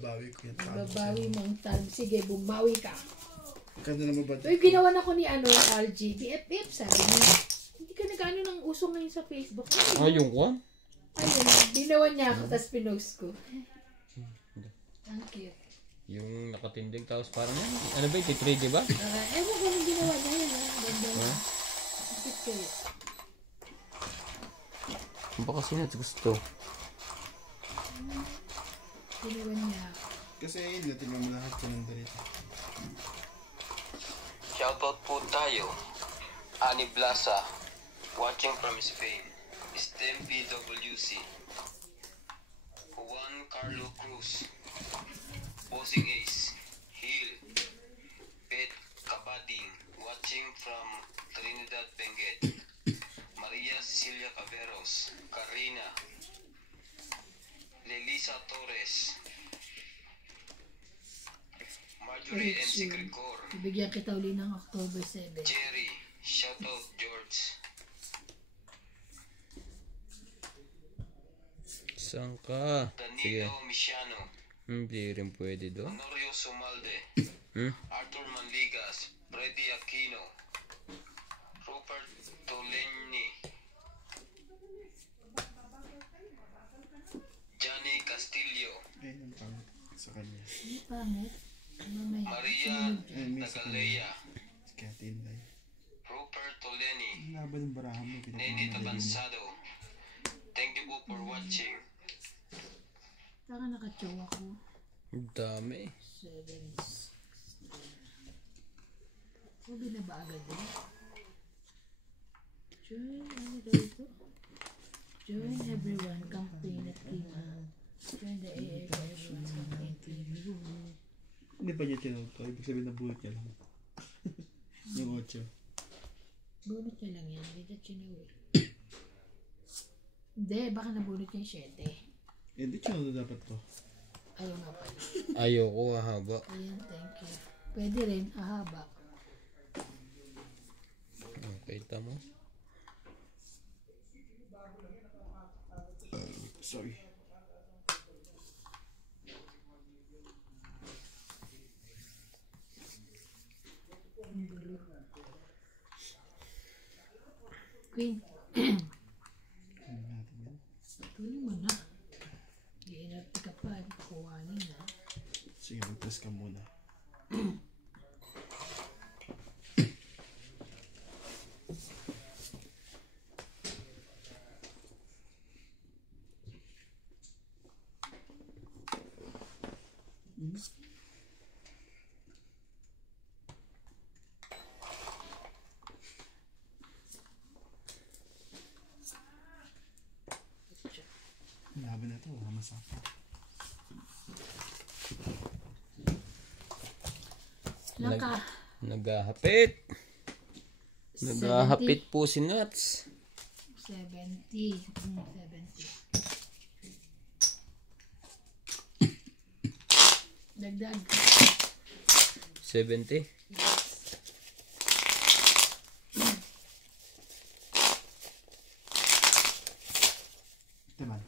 Babawi ko yan. Babawi mong tag. Sige, bumawi ka. Ganda naman ba? Uy, ginawa na ko ni RG. BFF, sabi niya. Hindi ka nag-ano ng uso ngayon sa Facebook. Yung ko? Ayun, ginawa niya ako, tapos pinost ko. Thank you. Yung nakatindig tapos parang yan. Ano ba, iti-3D ba? Ewan ko nung ginawa niya yun, ha? Ganda na. Bakit kayo? Baka sinat gusto. Ginawa niya. Kasi ayun, natingnan mo lahat ko ng dito. Shoutout po tayo. Ani Blasa, watching from Spain. Stem PWC. Juan Carlo Cruz. Bossing Ace. Hill. Pet Kabading, watching from Trinidad Benguet. Maria Cecilia Caveros. Karina. Lelisa Torres. Marjorie MC Gregor. Ibigyan kita uli ng October 7. Jerry. Shoutout George. Saan ka? Sige. Danilo Misiano. Hindi rin pwede doon. Honorio Sumalde. Arthur Manligas. Freddy Aquino. Rupert Toleni. Johnny Castillo. Ayun ang pangit sa kanya. Ano pangit? Maria Nagalea. Si Katin Day. Rupert Toleni. Laban ng barahan mo. Nene Tabansado. Thank you po for watching. Saka nakachow ako. Ang dami. 7. Sabi na ba agad eh? Join, ano daw ito? Join everyone, campaign at Kima. Join the AA for everyone's campaign. Hindi pa niya tinuto. Ibig sabihin na bulot niya lang. Yung 8. Bunot niya lang yan. Hindi niya chinuwi. Hindi, baka nabunot niya yung 7. Hindi tinuto dapat to. Ayaw nga pala. Ayoko, haba. Ayan, thank you. Pwede rin, ahaba. Okay, tamo. Sorry. Queen. Ano natin yan? Tuloy mo na. Iinarte ka pa. Pakuhanin na. Sige, mag-press ka muna. Laban na ito, masapa. Laka. Naghahapit. Naghahapit po si Nuts. 70. 70. Dagdag. 70. Diman.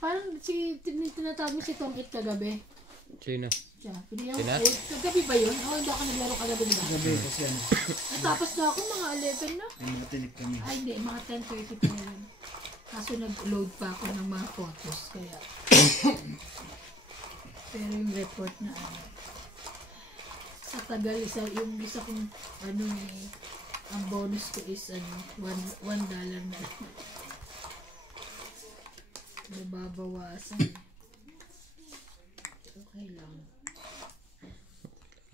Parang tinatawag mo si Tom It kagabi. Sino? Siya, pinili Sinat? ako. Kagabi ba yun? Oo, hindi ako naglaro kagabi na ba? Gabi kasi ano. Natapos na ako mga 11 na. Ay, natinig kami. Ay hindi, mga 10:30 pa na yun. Kaso nag-load pa ako ng mga photos, kaya. Pero yung report na ano. Sa tagal, yung isa kong ano ang bonus ko is ano, $1 na lang. Nababawasan. Okay lang.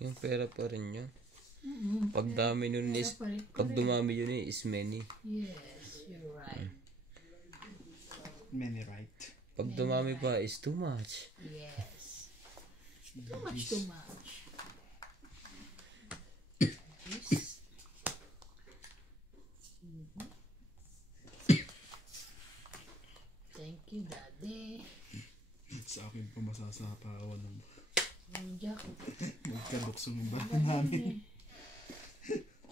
Yung pera pa rin yun. Pag dami nun is, pag dumami yun is many. Yes, you're right. Many right. Pag dumami pa is too much. Yes. Too much, too much. Yes. Thank you, Daddy. Sa akin pa masasapawan ng Jack. magkaduksong yung bahay namin.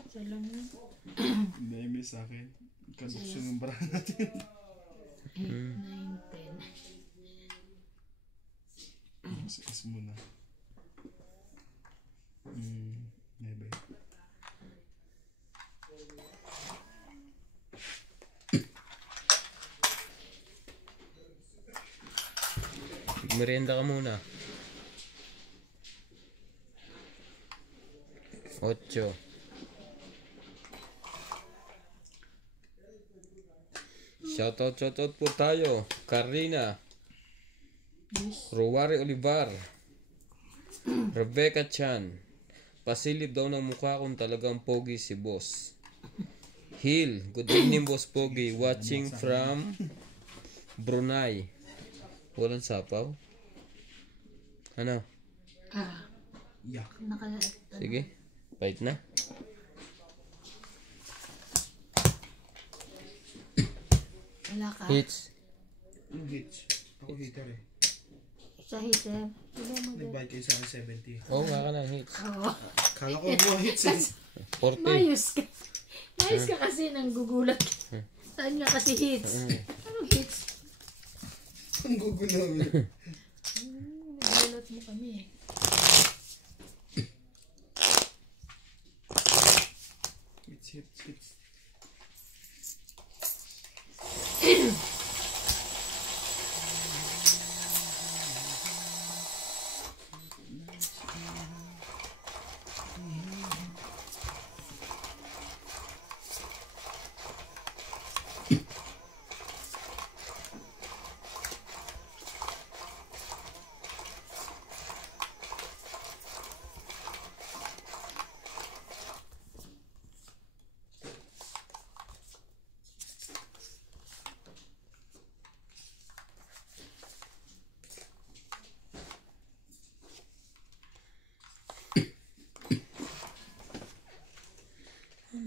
Isa lang yun. Hindi, sa akin. Magkaduksong yung bahay natin. 8, 9, 10. Mas muna. 9. Merienda ka muna. 8. Shoutout po tayo. Karina. Rowari Olivar. Rebecca Chan. Pasilip daw ng mukha kung talagang pogi si boss. Hill. Good evening, boss pogi. Watching from Brunei. Walang sapaw? Ano? Yak. Sige. Bait na. Wala ka. Hits. Anong hits? Ako hitter eh. Sa heater. Nag-buy kayo sa akin 70. Oo nga ka na hits. Oo. Kala ko mga hits eh. 40. Mayos ka. Mayos ka kasi nang gugulat. Saan nga kasi hits? Anong hits? Ang gugulo. Nagulat mo kami eh. Hits.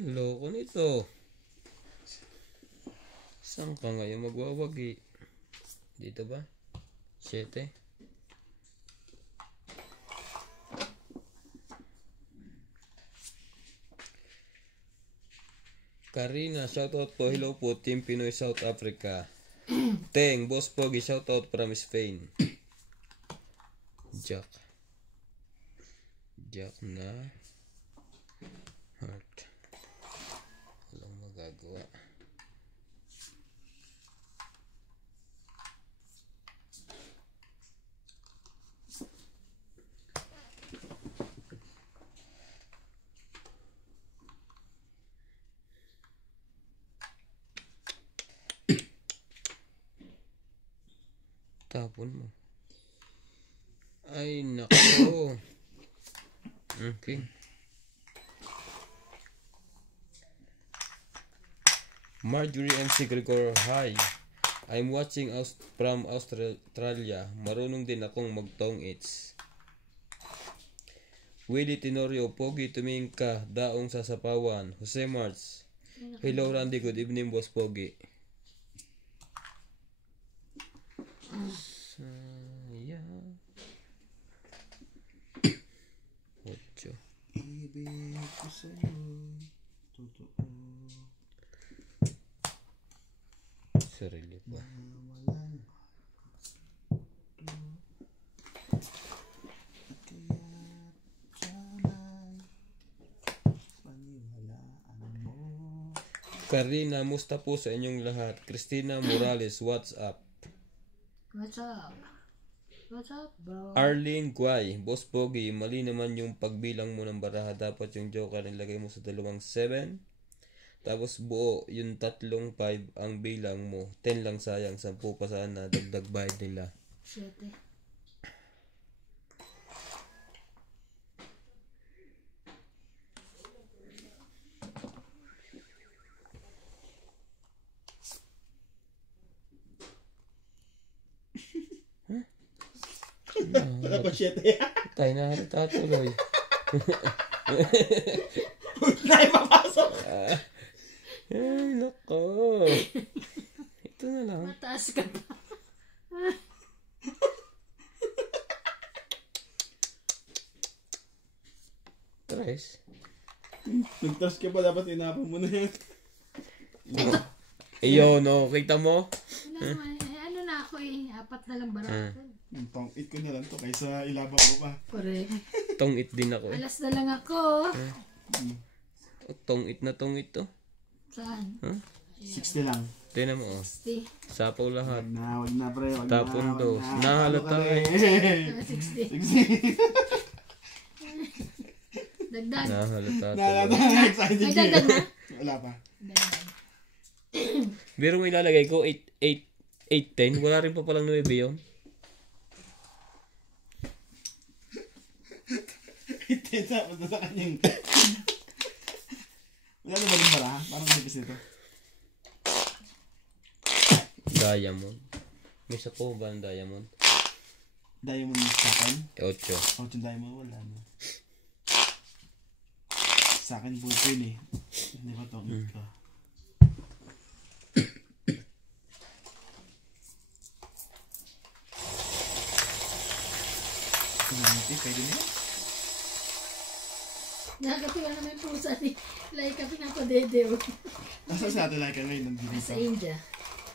Loko nito. Saan ka ngayon magwawagi? Dito ba? 7. Karina, shoutout po. Hello po, Team Pinoy South Africa. Teng, Boss Pogi, shoutout from Spain. Jack na heart. Walang magagawa. Tapon mo. Ay, nako. Okay. Marjorie MC Gregor, hi. I'm watching from Australia. Marunong din akong magtong its. Willie Tenorio, Pogi, tumingin ka. Daong sasapawan. Jose Marts. Hello, Randy. Good evening, Boss Pogi. Sayang. 8. Ibig ko sa'yo. Totoo. Sarili pa. Walang at kaya sana'y paniwalaan mo. Karina, musta po sa inyong lahat? Christina Morales, what's up? What's up? What's up, bro? Arlene Guay, Boss Pogi, mali naman yung pagbilang mo ng baraha. Dapat yung joker nilagay mo sa 2 7. Tapos buo yung 3 5 ang bilang mo. 10 lang sayang. 10 pa sana. Dagdag bayad nila. 7. Wala pa 7. Tayo na tatuloy. Na ipapasok. Ay, nako. Ito na lang. Mataas ka pa. Tres. Nagtas ka pa, dapat inapon mo na yan. Iyo, no? Kita mo? Wala naman. Ano na ako eh. 4 na lang barato. Yung tong-it ko na lang to kaysa ilabang ko pa. Correct. Tong-it din ako eh. Alas na lang ako. Tong-it na tong-it to. Saan? 60 lang. Tignan mo, oh. 60. Sapaw lahat. Wag na pre. Wag Tapon na, dos. wag na. Nahalata Ano ka, eh. pre? 60. Dagdag. Nahalata Nahalata. talaga. Excited Ay, dagdag na? Wala pa. Dagdag. Pero mo ilalagay ko 8-10. Wala rin pa palang 9 yun. Tapos na sa kanyang... Wala na ba rin pala? Parang nipis nito. Diamond. May sa ko ba ng diamond? Diamond sa akin? 8. 8 diamond, wala na. Sa akin bullpen eh. Hindi ba ito? Ito. Pwede na yun? Nakakatuwa naman yung pusa ni Laika pinapadede. Nasa sa atin lang ka ngayon? Nandito Sa India.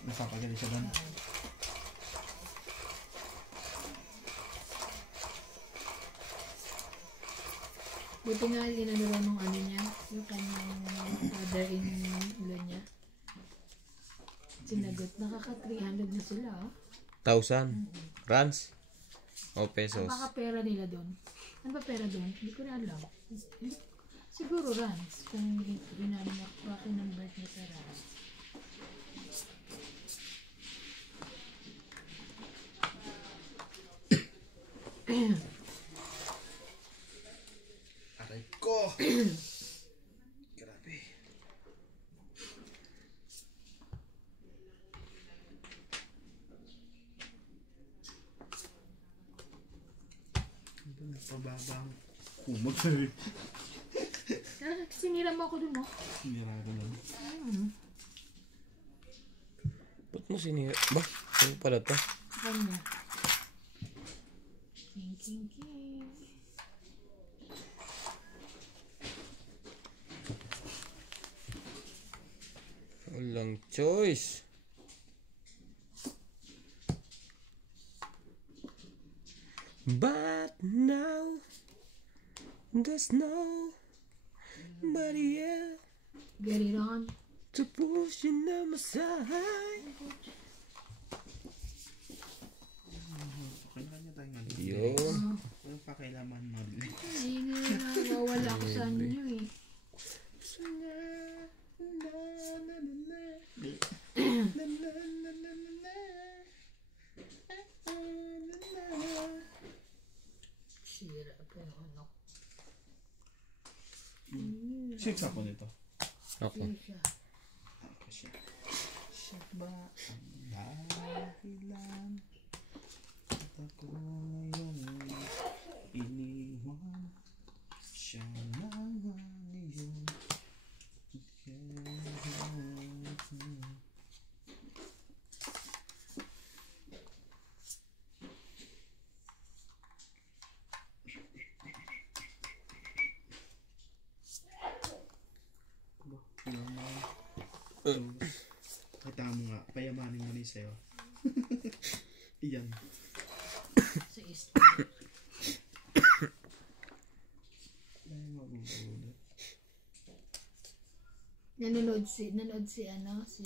Napapagaling siya doon. Buti nga inanuro nung ano niya, yung kanyang father-in-law niya. Sinagot, nakaka-300 na sila. 1,000. Rands? O Ang pesos? baka pera nila doon. Ano ba pera doon? Hindi ko na alam. Siguro runs. Kung ginanap bakit ng birth niya sa runs. Aray ko! Grabe. Ito nagpababang kumot na rin. Sinira mo ako doon, no? Sinira ko lang. Ba't mo sinira? Ba? Ano pala to? Kanya. King, king, king. Walang choice. But now there's nobody else Get it on. to push you to my side. Kanya-kanya tayo nga. Yun. Walang pakailaman mo. Ay, nawawala ako sa inyo eh. Sira pa yung ano. Six ako nito. Ako. Siya. Ako siya. Siya ba? Dahilan at ako ngayon iniwan siya na ngayon. Kata mo nga, payamanin mo na yung sayo. Iyan. Sa East. Ay, mabubulat. Nanonood si ano, si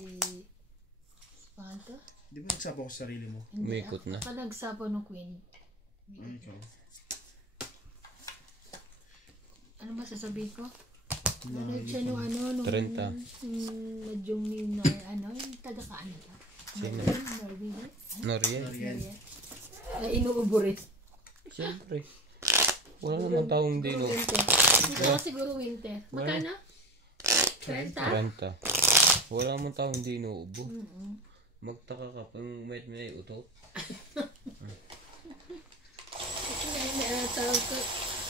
Panto? Di ba nagsapo ko sa sarili mo? Umikot na. Ako nagsapo ng Queen. Ay, ikaw. Ano ba sasabihin ko? Nanonood siya nung 30. Madyong ni ano, yung taga-kaan ito. Sino? Norway. Noriel. Ariel. Ay, inuubo rin. Siyempre. Wala naman taong hindi no. Winter. Ito siguro winter. Magkano? 30? 30. Wala naman taong hindi inuubo. Magtaka ka pang may utot. Tawag ko,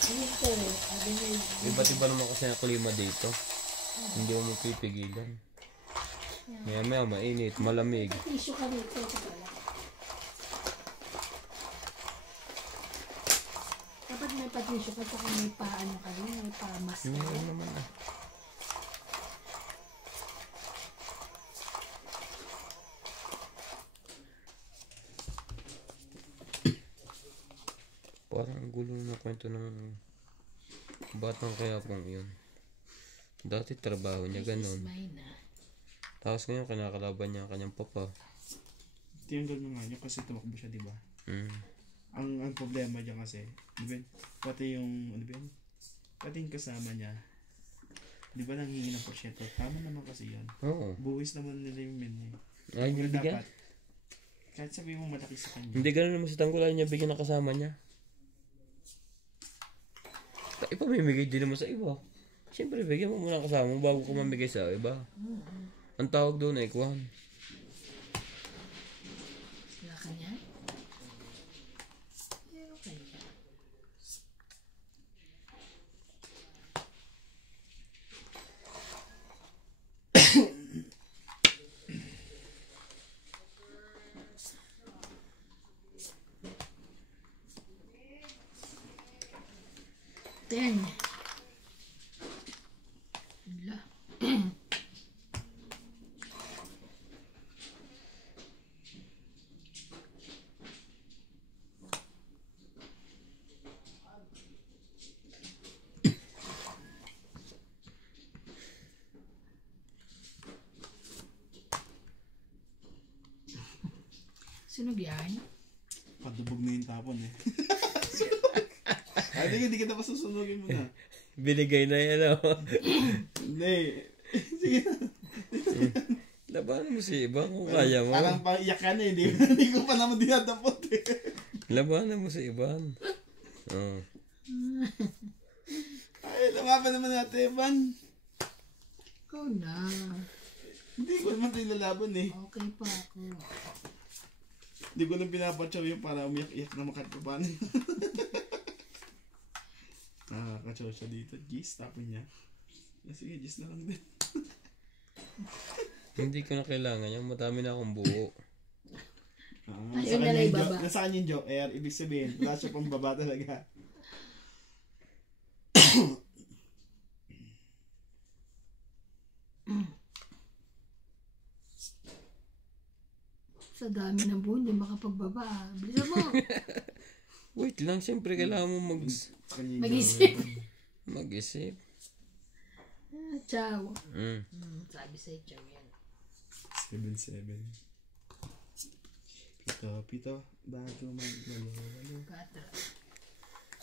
winter eh. Iba't iba naman kasi ang klima dito. Hindi mo pipigilan. Maya mainit, malamig. Tissue ka dito. Ito pala. Dapat may pa-tissue ka, saka may pa-ano ka rin, may pa-mask ka rin. Naman ah. Ang gulo ng kwento ng batang kaya pong yun. Dati trabaho niya This is ganun. mine Tapos ngayon kinakalaban niya ang kanyang papa. Tinanggal mo nga niya kasi tumakbo siya, di ba? Mm. Ang problema diyan kasi, di ba? Pati yung, ano ba yun? Pati yung kasama niya, di ba nanghingi ng porsyento? Tama naman kasi yun. Oo. Buwis naman nila yung men eh. Ay, hindi Kaya bigyan. dapat, kahit sabihin mo malaki sa kanya, Hindi ganun naman si Tanggol. Ayaw niya bigyan ng kasama niya. Ipamimigay din naman sa iba. Siyempre, bigyan mo muna ng kasama mo bago ka mamigay sa iba. Ang tawag doon ay kuhan. wala ka niya pero kanya Ten. Wala. Sunog yan? padubog na yung tapon eh. Ay, hindi kita pa susunugin mo na. Binigay na yan, ano. Hindi. Sige na. Labanan mo si iba kung kaya mo. Parang pang-iyak ka na eh. Hindi ko pa naman dinadapot eh. Labanan mo si Iban. Oh. Ay, lumaban naman natin, Evan. Ikaw na. Hindi ko naman tayo lalaban eh. Okay pa ako. Hindi ko lang pinapatsaw yung para umiyak-iyak na makatpapan. Nakakatsaw siya dito. Gis, tapon niya. Sige, gis na lang din. Hindi ko na kailangan yan. Madami na akong buo. Ayun na lang ibaba. Nasa kanya yung joker. Ibig sabihin, wala siya pang baba talaga. Sa dami ng buo, hindi makapagbaba. Bilisan mo. Wait lang. Siyempre kailangan mo Kanya yung Mag-isip. mag-isip. Ciao. Mm. Sabi sa'yo, ciao yan. 7-7. Pito. Bago maglalo.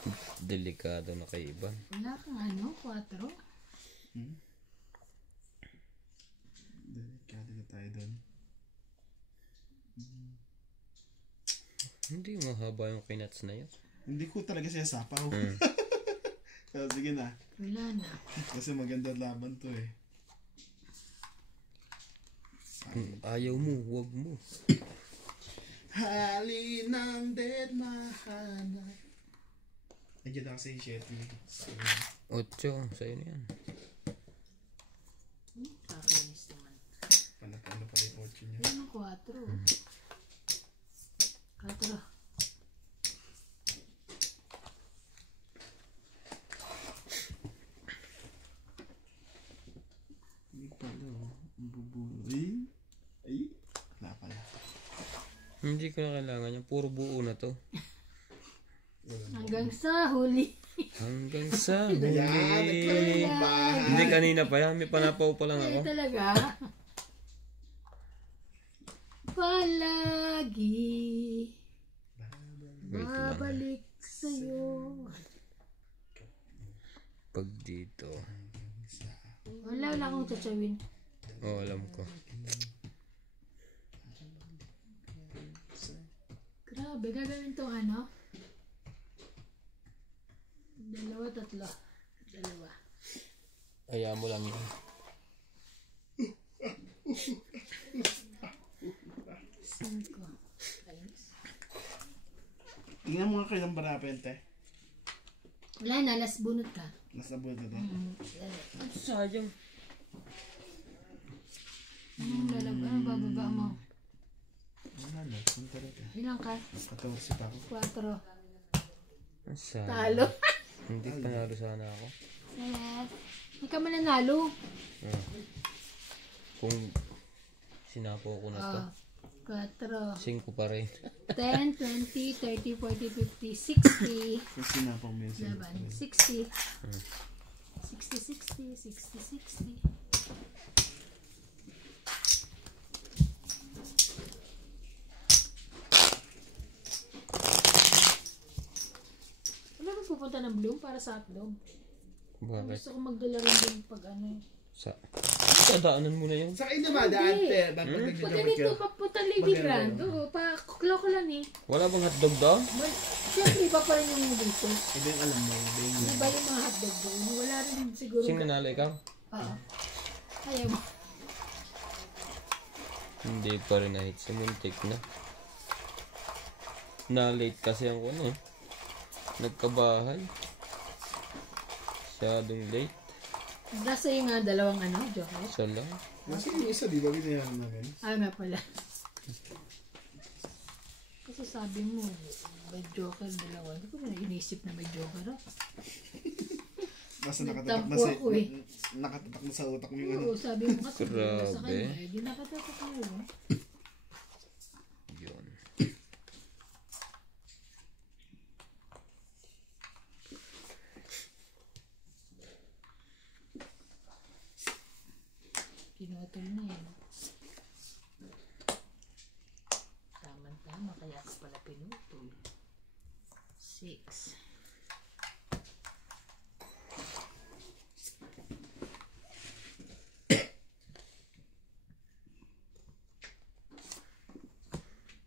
4. Delikado na kay Iban. Wala kang 4. Delikado na tayo doon. Hindi mahaba yung kinats na yun. Hindi ko talaga siya sapaw. Mm. So, sige na. Wala na. Kasi maganda laban to eh. Ayaw mo, wag mo. Halinang dead mahanap. Nandiyan na kasi yung 7. 8, sa'yo na yan. Kakainis naman. Paano pala yung 8 niya? Yan ang 4. 4. Hindi pala oh. Ang bubuo. Ay. Wala pala. Hindi ko na kailangan yan. Puro buo na to. Hanggang sa huli. Hanggang sa Yan, huli. nagkaroon ng bahay. Hindi, kanina pa yan. May panapaw pa lang ako. Ay, talaga. Palagi Wait lang. babalik sa'yo. Pag dito. Wala akong tsatawin. Oh, alam ko. Grabe, gagawin tong ano? 2, 3. 2. Kaya mo lang yun. Cinco. Ayos. Tingnan mo nga kayo ng barapente. Wala na, last bunot ka. Nasa buwan na to. Sayang. Anong lalabas? Anong bababa mo? Wala na. Kung talaga. Ilang ka? 14 pa ako. 4. Sayang. Talo. Hindi panalo sana ako. Yes. Hindi ka mananalo. Kung sinapo ko na to. 4, 5 pa rin. 10, 20, 30, 40, 50, 60. Kasi na pang minsan. 60. 60, 60. Wala bang pupunta ng Bloom para sa hotdog? Bakit? Gusto ko magdala rin din pag ano eh. Sa... Dadaanan mo na yun. Sa kayo dumadaan, Hindi. te. Pag Pag ganito, papunta Lady Grand. Oo, pa-clock lang eh. Wala bang hotdog daw? Siyempre, iba pa rin yung dito. Iba yung alam mo. Iba yung Iba yung mga hotdog doon. Wala rin siguro. Sing nanalo ikaw? Oo. Ayaw mo. Hindi pa rin na-hit. Simuntik na. Na-late kasi ang ano. Nagkabahay. Masyadong late. Nasa yung dalawang ano, Joker. Isa lang. Kasi yung isa, di ba binayaran namin? Ah, nga pala. Kasi sabi mo, may Joker dalawa. Hindi ko na inisip na may Joker. Ah. Basta nakatatak na Nagtampo sa... ako eh. Nakatatak na sa utak mo yung ano. Oo, sabi mo kasi Grabe. sa kanya. Eh, di nakatatak mo. Yun. Pinutol na yan. Tama-tama, kaya ka pala pinutol. 6.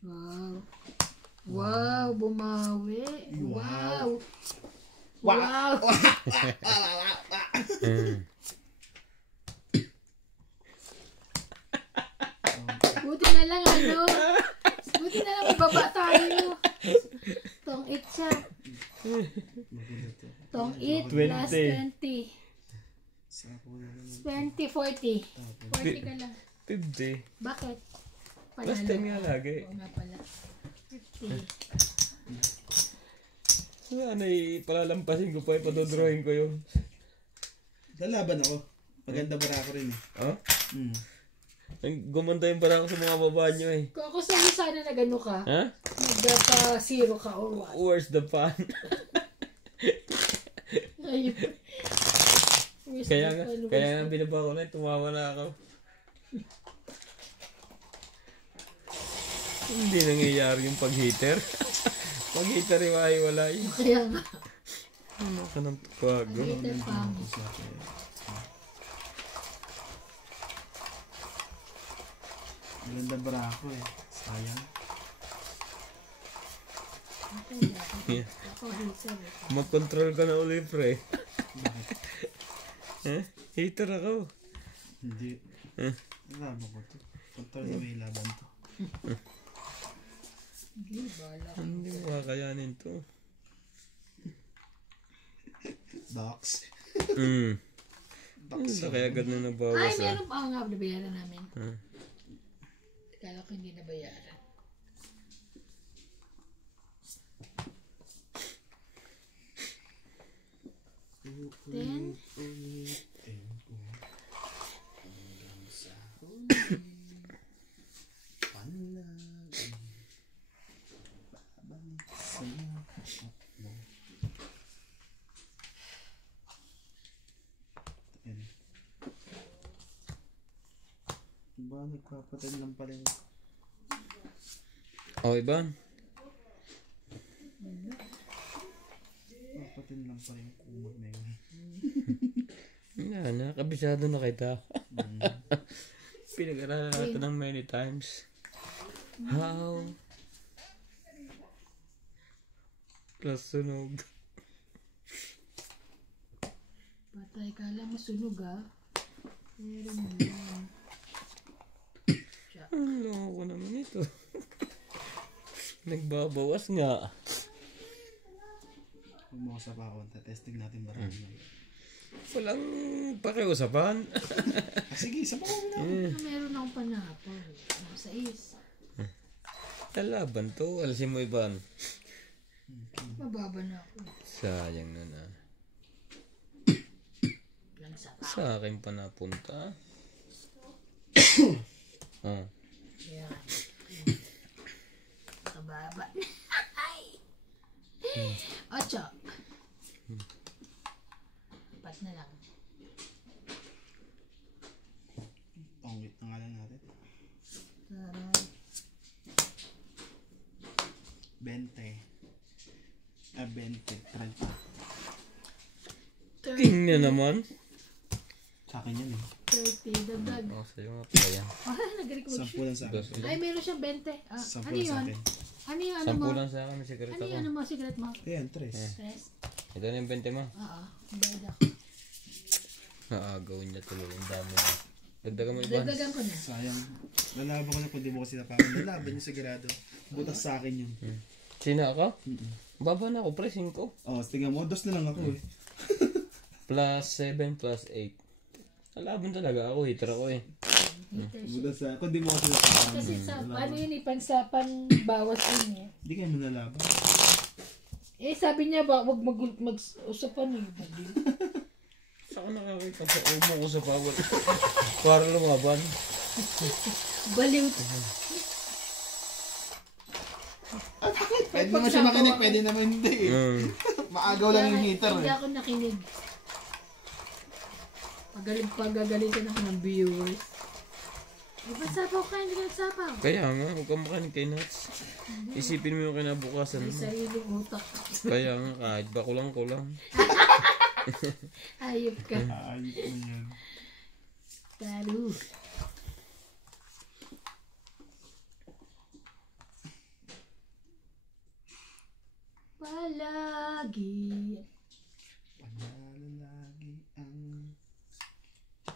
Wow. Wow, bumawi. Wow. Wow. Buti na lang ano. Buti na lang may baba tayo. Tong 8 siya. Tong 8 plus 20. Sarap ko na lang. 20, 40. 40 ka lang. 50. Bakit? Plus 10 nga lagi. Oo nga pala. 50. Ano palalampasin ko pa yung padodrawing ko yun. Lalaban ako. Maganda bara ako rin eh. Oh? Mm. Gumanda yung para ko sa mga baba nyo eh. Kung ako sa'yo sana na gano'n ka, Ha? magdapa-zero ka or what? Where's the fun? Ayun. kaya nga binaba ko na, tumawa na ako. Hindi nangyayari yung pag-heater. Pag-heater iwahiwalay. Kaya nga. Ano ka ng tukwago? Later pa mo. Maganda bara ako eh. Sayang. Yeah. Ako hater eh. Mag-control ka na ulit, pre. Hater ako. Hindi. Laban ko to. Kontrol na may laban to. Hindi, bala. Hindi mo kakayanin to. Docs. Docs. Kaya agad na Ay, nabawas meron pa nga nabayaran namin. ah. Kala ko hindi nabayaran. Then, Ulitin ko. Hanggang sa huli. Palagi. Babalik sa'yo at mo. Ayan. Ba, nagpapatid lang pala yun. Okay ba? Nagpapatid lang pala yung kumag na yun. Nakabisado na kita. Pinag-aralan natin ng many times. How? Plus sunog. patay ka lang masunog ah. Meron mo yan. Ang loko naman ito. Nagbabawas nga. Huwag mo ko sa pakon. Testing natin marami. Walang pakiusapan. Sige, sa pakon na. Meron akong panahapon. Sa is. Lalaban to. Alisin mo iban. Mababa na ako. Sayang na na. Lang sa Sa akin pa napunta. Oh. yan. Try pa. King na naman. Sa akin yan eh. 30, dagdag. Oh, sa'yo nga pala yan. Ah, nagaling ko 10 mag-shoot. lang sa akin. Dos. Ay, meron siyang 20. Ah, 10 ano lang sa yun? akin. Ano yung ano mo? 10 lang sa akin, may secret Ano ako. yung ano mo, secret mo? Ayan, 3. Stress? Ito na yung 20 mo. Oo, bayad ako. Gawin niya tuloy. Ang dami na. Dagdagan mo iba. Dagdagan ko na. Sayang. Lalaban ko na kung di mo kasi napakan. Lalaban niya sigurado. Butas sa akin yun. Sina ako? Baba na ako, pre, 5. Oh, tingnan mo. 2 na lang ako eh. Plus 7 plus 8. Lalaban talaga ako, hitter ako eh. Hitter siya. Butas sa kung di mo kasi napakan. Kasi sa, ano yun eh, pansapan bawas yun eh. Hindi kayo manalaban. Eh, sabi niya ba, wag mag-usapan eh. Saka nakakita sa umo ko sa power. Para lumaban. Baliw. Pwede naman siya makinig, pwede naman hindi eh. Maagaw lang yung heater Hindi eh. ako nakinig. Pagagaling ka na ako ng viewers. Di ba sapaw ka? Hindi ka nagsapaw. Kaya nga, huwag kang makinig kay Nuts. Isipin mo yung kinabukasan May mo. sariling utak. Kaya nga, kahit ba kulang-kulang. Ayop ka. Ayos mo yan. Talo. Palagi. Panalo lagi ang...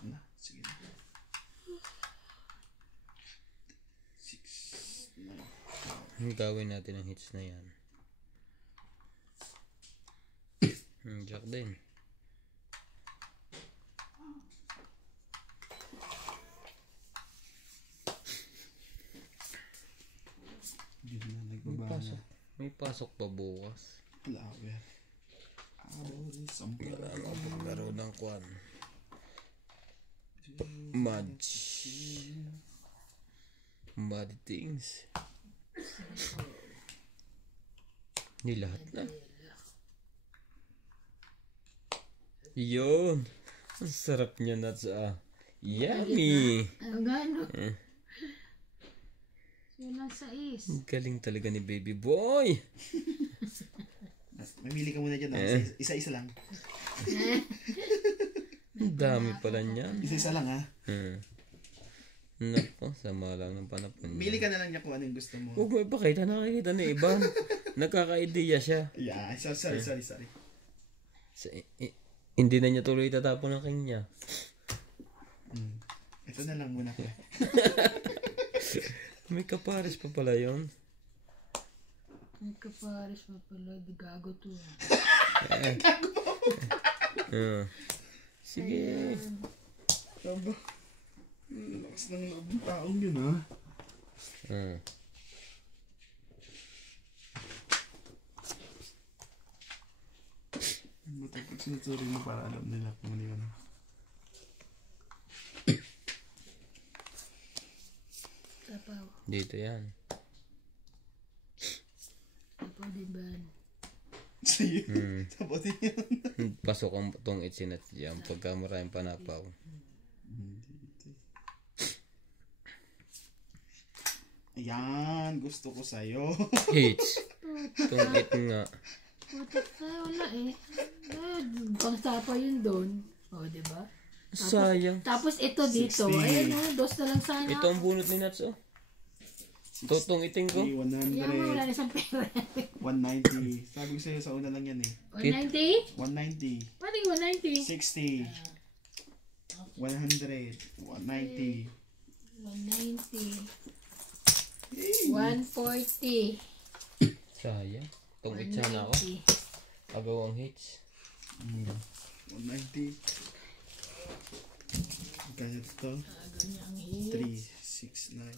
Na, sige na. 6, 9. Gawin natin ang hits na yan. Jack din. Hindi na May nagbaba pasok. na. May pasok pa bukas. Wala ako yan. Wala na ako paglaro ng kwan. Match. Bad things. Hindi lahat na. Yun. Ang sarap niya, Nuts, ah. Yummy. Ang gano. Yun lang sa is. Ang galing talaga ni baby boy. Mamili ka muna dyan. Isa-isa lang. Ang dami pala niyan. Isa-isa lang ha. Nako, sama lang ng panapon. Mili ka na lang niya kung anong gusto mo. Huwag mo ipakita, nakakita ni Iban. Nagkaka-idea siya. Yeah, sorry. Hindi na niya tuloy itatapon ang kanya. Ito na lang muna ko. May kapares pa pala yun. Ang kapares mo pala. Gago to. Sige. Aba. Lakas ng loob ng taong yun ha. Matapag sinuturi mo para alam nila kung ano yun. Tapaw. Dito yan. Tapaw din ba? Sige. Sabotin yun. Pasok ang tong itsinat dyan pagka maraming panapaw. Ayan, gusto ko sa'yo. Hits. Tong it nga. Putak ka, wala eh. Pangsapaw yun doon. O, diba? Sayang. Tapos ito dito. 60. Ayan o, dos na lang sana. Ito ang bunot ni Nuts, oh. Totong iting ko. 100. Yan mo, wala na isang pera. 190. Sabi ko sa'yo sa una lang yan eh. 190? 190. Pating 190? 60. 100. 190. 190. 140. Sayang. Tong it sana ako. 190. Agawang hits. 190. Kaya ito. Ganyang hit. 3, 6, 9.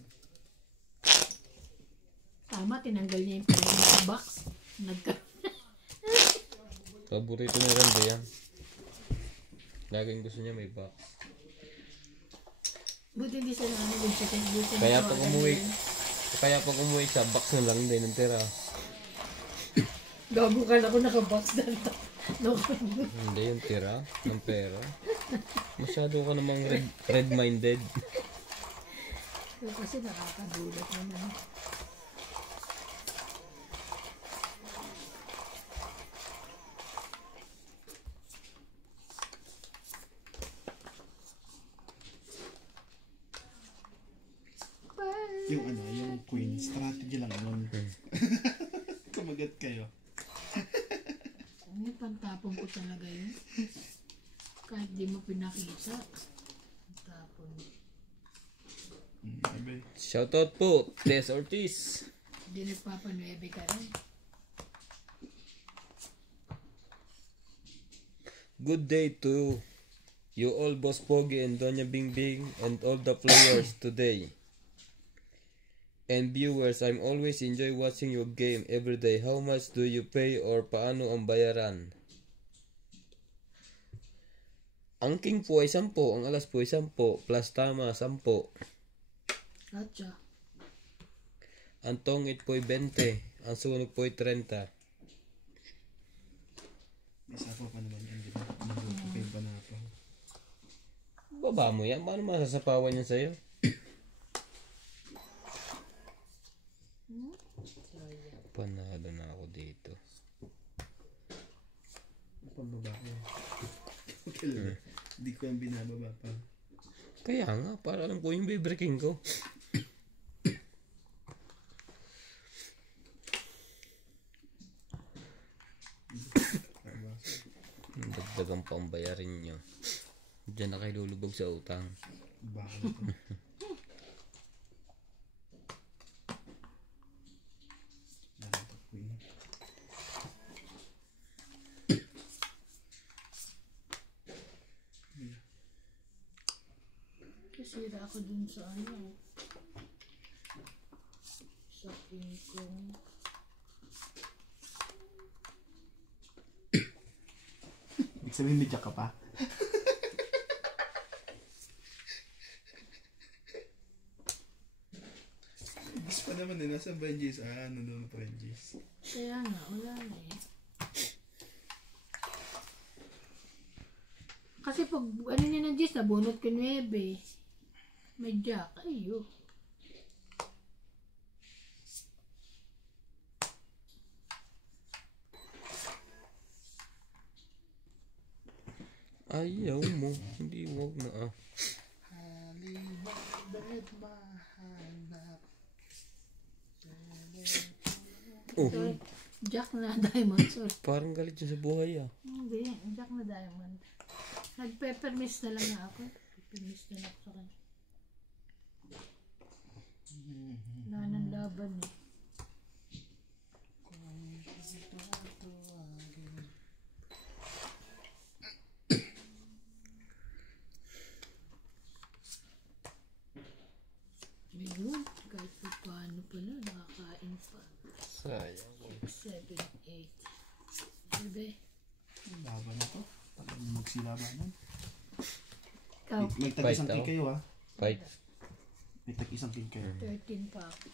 Tama, tinanggal niya yung pera sa box. Paborito ni Randy yan. Laging gusto niya may box. Buti hindi siya naman yung chicken. Kaya pag umuwi siya, box na lang din ang tira. Gago ka na ako naka-box na ito. Hindi yung tira ng pera. Masyado ka namang red-minded. Kasi nakakagulat naman. Yung ano, yung queen, strategy lang nun. Kumagat kayo. Ano, pantapon ko talaga yun. Kahit di mo pinakita. Pantapon. Sabi, Shoutout po, Tess Ortiz. Hindi nagpapanuebe ka rin. Good day to you all, Boss Pogi and Doña Bingbing and all the players today. And viewers, I'm always enjoy watching your game every day. How much do you pay or paano ang bayaran? Ang king po ay 10, ang alas po ay 10, plus tama 10. Gotcha. Ang tongit po ay 20, ang sunog po ay 30. may sapo pa naman yan, di ba? Nabuto kayo pa na pa. Baba mo yan, paano masasapawan yan sa'yo? Panalo na ako dito. Pambaba ko. Kailan? Hindi ko yung binababa pa. Kaya nga, para alam ko yung bibreaking ko. Dagdagang pambayarin nyo. Diyan na kayo lulubog sa utang. Baka na to. Naratok ko yun. Kasira ako dun sa ano. Sa king kong. Ibig sabihin may jack ka pa? Gis pa naman eh. Nasaan ba yung Jis? Nandun pa yung Jis. Kaya nga, wala na eh. Kasi pag ano niya ng Diyos, nabunot ko 9. May jack, ayo. Ayaw mo. Hindi, wag na ah. Oh, Sorry. Jack na diamond, sorry. parang galit siya sa buhay ah. Hindi, jack na diamond. Nag-peppermist na lang ako. Peppermist na lang ako sa kanya. Wala nang laban eh. Ayun, kahit pa paano pala, nakakain pa. Sayang. 7, 8. Sabi, Laban na to. Tapos magsilabanan. ikaw, May tag-isang Fight kill daw. kayo ha. Fight. May tag-isang kill kayo. 13 pa ako.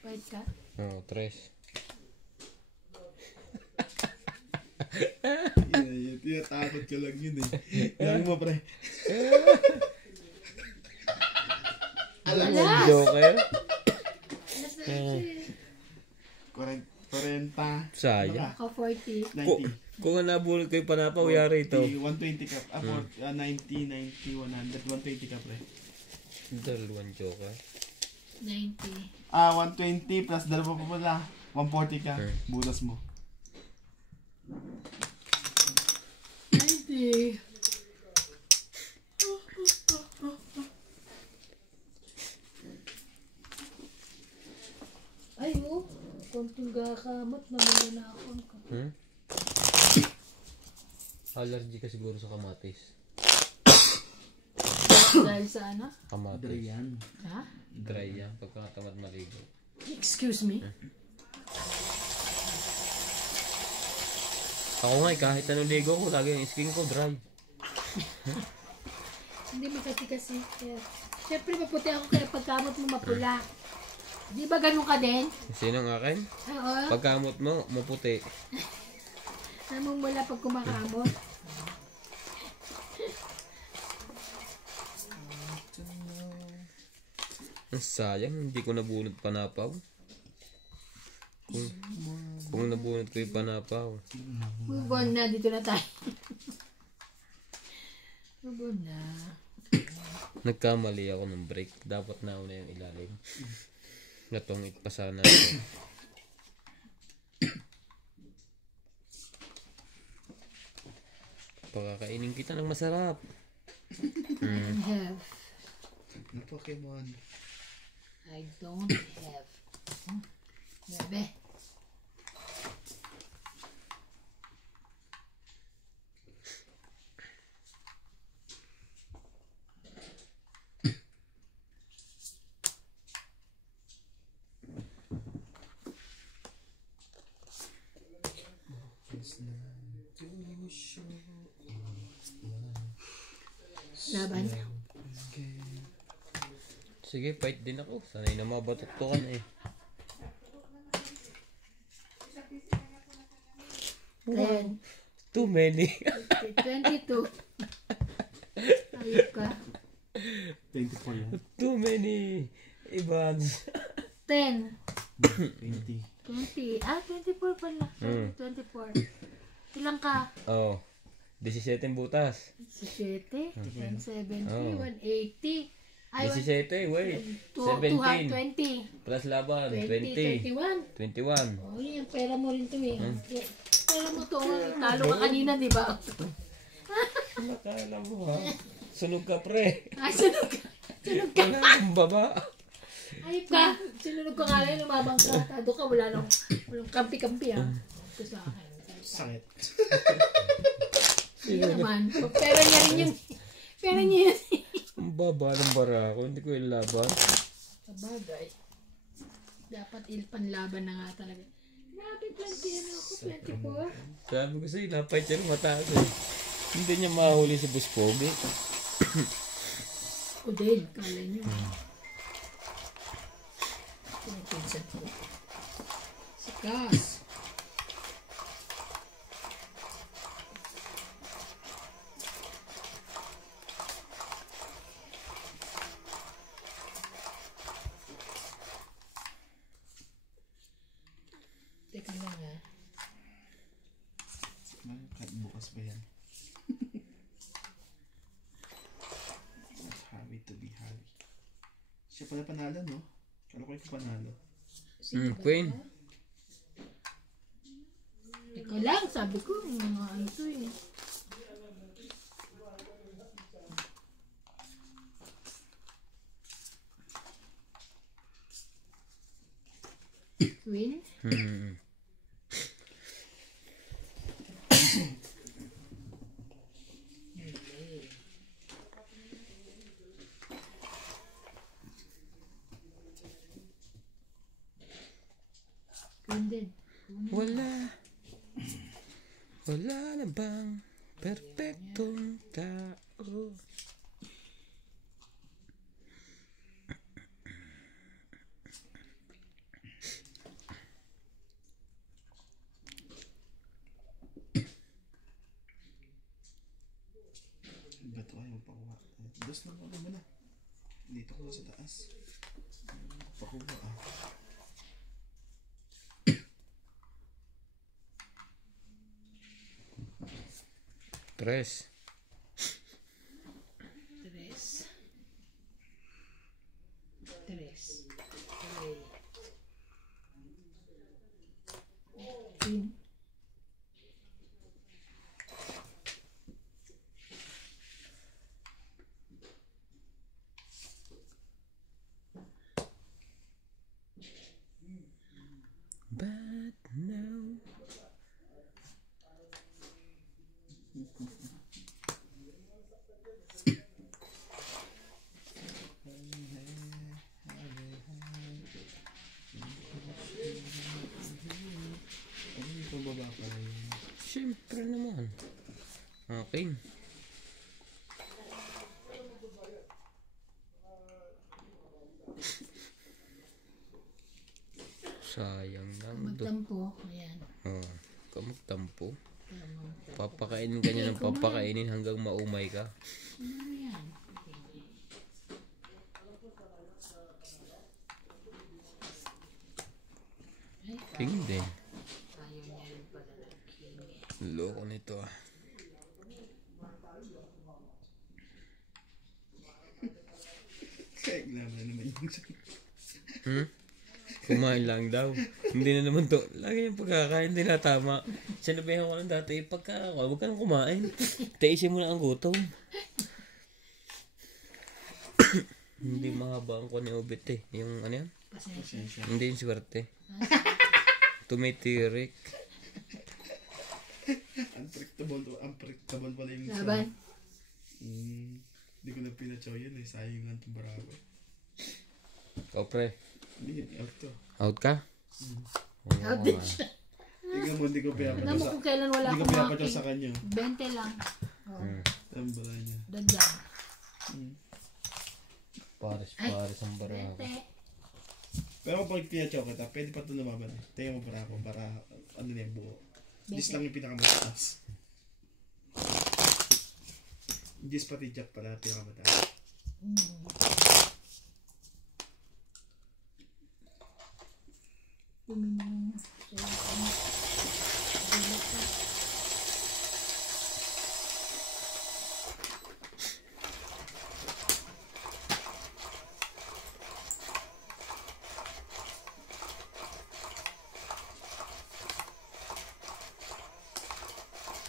Fight ka? Oh, 3. Tinatakot ka lang yun eh. Lang mo pre. Alam mo, Joker? Alas na ito 40. Sayang. Ako 40. 90. Kung nabulot ko yung panapaw, yari ito. 120 ka. 90, 100, 120 ka pre. Dalawang Joker. 90. 120 plus dalawa pa pala. 140 ka. Bulas mo. 90. Ay, oh. Konting gakamot naman na ako. Allergy ka siguro sa kamatis. Dahil sa ano? Kamatis. yan. Ha? Dry yan. Pagkakatamad maligo. Excuse me? Ako nga kahit anong ligo ko, lagi yung skin ko dry. Hindi kasi. Kaya, siyempre maputi ako kaya pagkamot mo mapula. Di ba ganun ka din? Sino ang akin? Oo. Pagkamot mo, maputi. Namumula pag kumakamot. Ang sayang, hindi ko nabunot panapaw. Kung nabunot ko yung panapaw. Move on na, dito na tayo. Move on na. Nagkamali ako ng brake. Dapat na una yung ilalim. Natungit pa sana ako. Pagkakainin kita ng masarap. Have. Ano Pokemon? I don't have. Bebe. Laban. Sige, fight din ako. Sanay na mabatuktukan eh. Ten. Too many. 22. Ayop ka. 24 yan. Too many. Evans. 10. 20. 20. 24 pala. 24. Ilang ka? Oh. 17 butas. 17, 170, Oh. 180. Ay, 17, wait. 17. 17. Plus laban. 20, 20. 21. 21. Oh, yung pera mo rin to eh. Pera mo to. Talo ka kanina, di ba? Nakala mo ha. Sunog ka pre. Ay, sunog ka. Sunog ka. Wala yung baba. Ayop ka. Sinunog ka nga rin. Lumabang ka. Tado ka. Walang kampi-kampi ah. Ito sa akin. Sakit. Hindi naman. Pera niya rin yun. Pera niya yun. Ang baba ng bara ko. Hindi ko yung laban. Sabagay. Dapat panlaban na nga talaga. Grabe, 20 ako. 24. Sabi ko sa'yo, napay siya ng mataas eh. Hindi niya mahuli si Boss Pogi. O din. Kala niyo. Pinagpinsan ko. Sikas. Teka lang ha. Kahit bukas pa yan. Happy to be happy. Siya pala panalo, no? Kala ko ikaw panalo. Queen. Teka lang, sabi ko, mga ano to eh. Queen? Queen din. Wala. Wala na bang perfectong tao? Ba't ayaw pakuha? Dos lang ako muna. Dito ko sa taas. Pakuha ah. Tres. Tres. Tres. Okay. Queen. But now. Ano yung pababa pa rin? Siyempre naman. Akin. Sayang lang do. Magtampo. Ayan. Oh, kamagtampo. Tama. Papakainin ka niya ng papakainin hanggang maumay ka. Ano yan? Ay, King din. ayaw niya rin pala ng king. Loko nito ah. na naman yung Kumain lang daw. Hindi na naman to. Lagi yung pagkakain, hindi na tama. Sinabihan ko lang dati, pagka huwag ka nang kumain. Taisin mo na ang gutom. Hindi mahaba ang kuha ni Obit eh. Yung ano yan? pasensya. Hindi yung swerte. Tumitirik. Unpredictable pala yung isa. Laban. Hindi ko na pinachaw yan eh. Sayang lang itong barako. Ikaw pre. Hindi, out to. Out ka? Out din siya. Tingnan mo, hindi ko Alam mo pinapatyaw kung kailan wala Hindi ko akong pinapatyaw sa making. kanya. 20 lang. Oo. Ang bala niya. Dagdag. Pares ang barako. 20. Pero kapag pinachaw kita, pwede pa ito lumaban eh. Tingnan mo barako para ano na yung buo. Gis lang yung pinakamataas. Gis pati jack pala pinakamataas.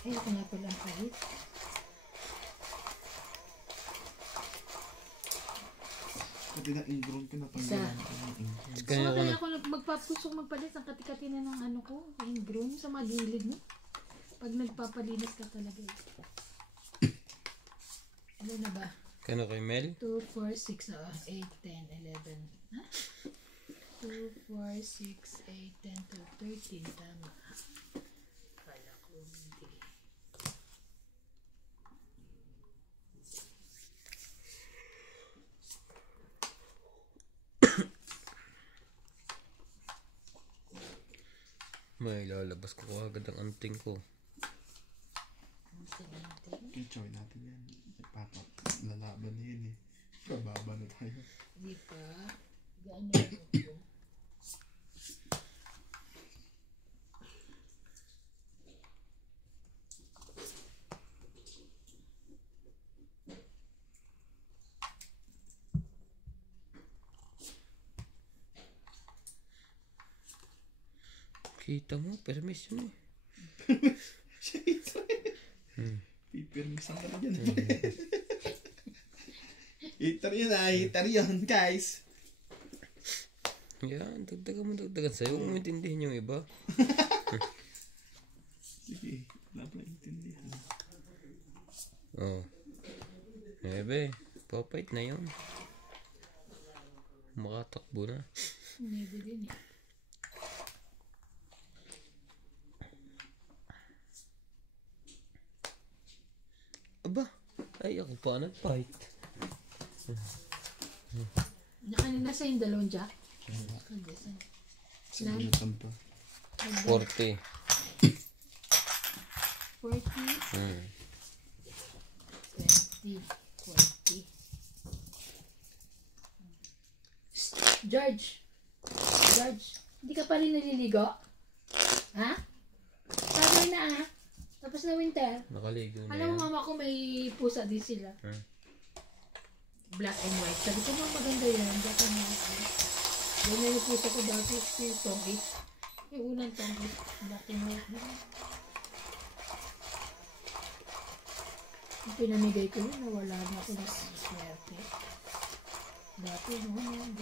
Ayoko nga pala ang kahit. Pati na ingrown ko na Isa. Kaya Kaya ako magpapusok magpalit ang katikati na ng ano ko, yung groom sa mga gilid mo. Pag nagpapalinis ka talaga. Ano na ba? Kano kay Mel? 2, 4, 6, 8, 10, 11. Ha? 2, 4, 6, 8, 10, 12, 13. Tama. Kala ko hindi. May lalabas ko agad ang anting ko. Enjoy natin yan. Papa, lalaban na yan eh. Kababa na tayo. Hindi pa. Gaano ako. Kita mo, permission eh. Pipirmisan ka na dyan. Hitar yun hitar yun guys. Yan, dagdagan sa'yo. Huwag mo intindihin yung iba. Sige, wala pa intindihan. Oh. Ebe, papait na yun. Makatakbo na. Maybe din eh. Aba, ay ako pa nag-fight. Nakanina sa yung dalawang jack? Sabunutan pa. 40. 40, 20, 40. George! George, hindi ka pa rin naliligo? Ha? Sabi na ah. Tapos na winter. Nakaligo na Alam mo yan. mama ko may pusa din sila. Black and white. Sabi ko mga maganda yan. Black and white. Yan na yung pusa ko dati. Si Tongit. Yung unang Tongit. Black and white. Yung pinamigay ko yun, nawala na ako ng swerte. Dati noon yun.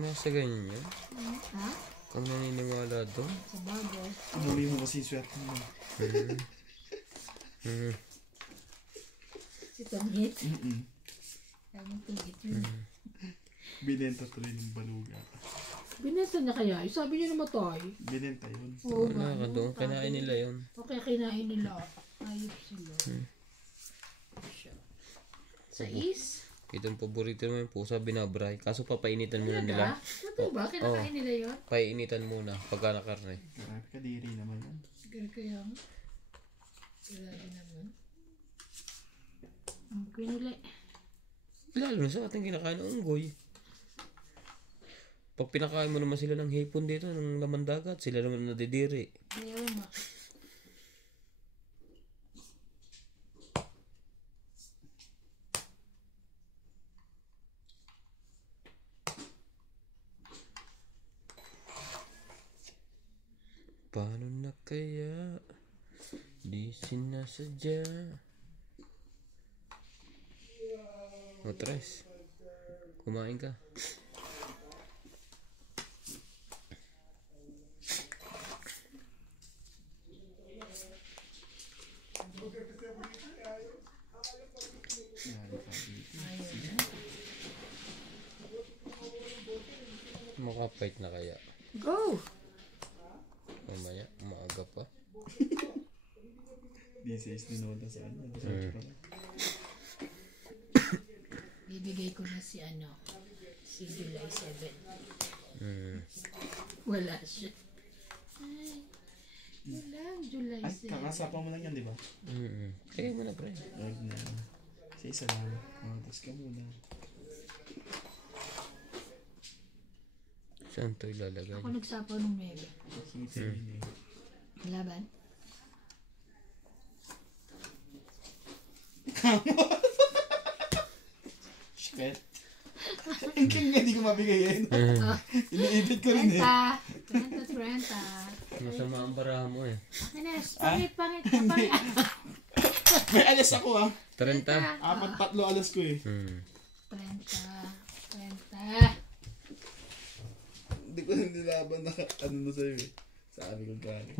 Nasa ganyan yan. Ha? Kung naniniwala doon. Sa bagay. Umuli mo kasi yung swerte mo. Si Tongit. Sabi ng Tongit yun. Binenta tuloy ng baluga. Binenta niya kaya? Sabi niya namatay. Binenta yun. Oo Wala ka doon. Kinain nila yun. Okay, kinain nila. Ayop sila. Siya. Sa is? Itong paborito mo yung pusa, binabray. Kaso papainitan muna nila. Totoo ba? Kinakain nila yun? Painitan muna pagka nakarne. Grabe kadiri naman yan. Siguro kaya nga. Grabe naman. Ang pinuli. Lalo na sa ating kinakain ng unggoy. Pag pinakain mo naman sila ng hipon dito, ng laman dagat, sila naman nadidiri. Ayaw nga. Paano na kaya? Di sinasadya. O, Tres. Kumain ka. Makapait na kaya? Go! Mamaya, maaga pa. This is dinoda sa kanya. Diretso pa lang. Bibigay ko na si July 7. Wala siya. Ay, wala, July Ay, 7. kakasapa mo lang yan, di ba? Kaya mo na, pre. Huwag na. Sa isa lang. Tapos ka muna. Saan ito ilalagay? Ako nagsapaw ng 9. Kita yun eh. Laban? Shit. Ang kanya, hindi ko mabigay yan. Iniipit ko rin eh. 30. Masama ang baraha mo eh. Akin pangit. May alas ako ah. 30? 4-3 alas ko eh. 30. Hindi ko nilaban na ano na sa'yo eh. Sabi ko gano'n.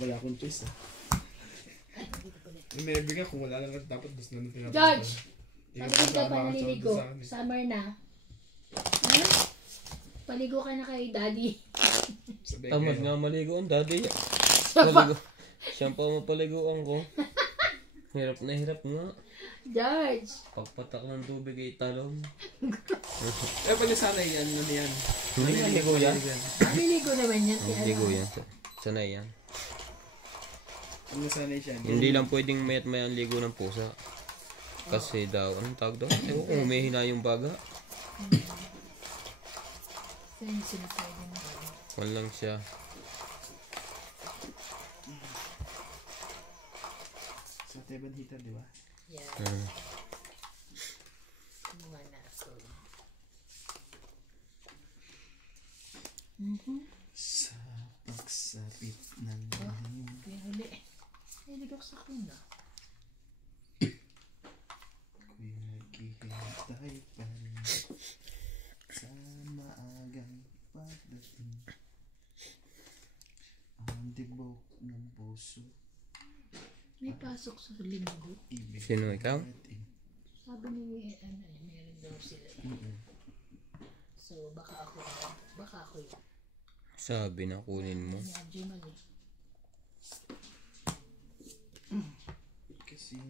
Wala akong choice ah. Maybe nga kung wala lang dapat gusto na natin. George! Sabi ko ka pa naliligo. Summer na. Ha? Paligo ka na kay daddy. Tamad nga maligo ang daddy. Paligo. Siyang pa mapaliguan ko. Hirap na hirap nga. George! Pagpatak ng tubig ay talong. Eh pala sana yan, ano yan. Hindi nga ligo yan. Maliligo naman yan. Ligo yan. Sanay yan. Ano sana siya. Hindi lang pwedeng mayat may ang ligo ng pusa. Kasi daw, anong tawag daw? Ewan ko, umihina yung baga. Sensitive pwede na. Wala lang siya. Sa Teban heater, di ba? Yeah. Hmm. Kumuha na ako. Sa pagsapit ng iyong Pinuli. Naligaw sa kuna. ako'y naghihintay pa rin sa maagang pagdating. Ang tibok ng puso. May pasok sa linggo. Ibig Sino, ikaw? natin. Sabi ni meron daw sila. So, baka ako yun. Sabi na kunin mo. Medyo mali. Kasi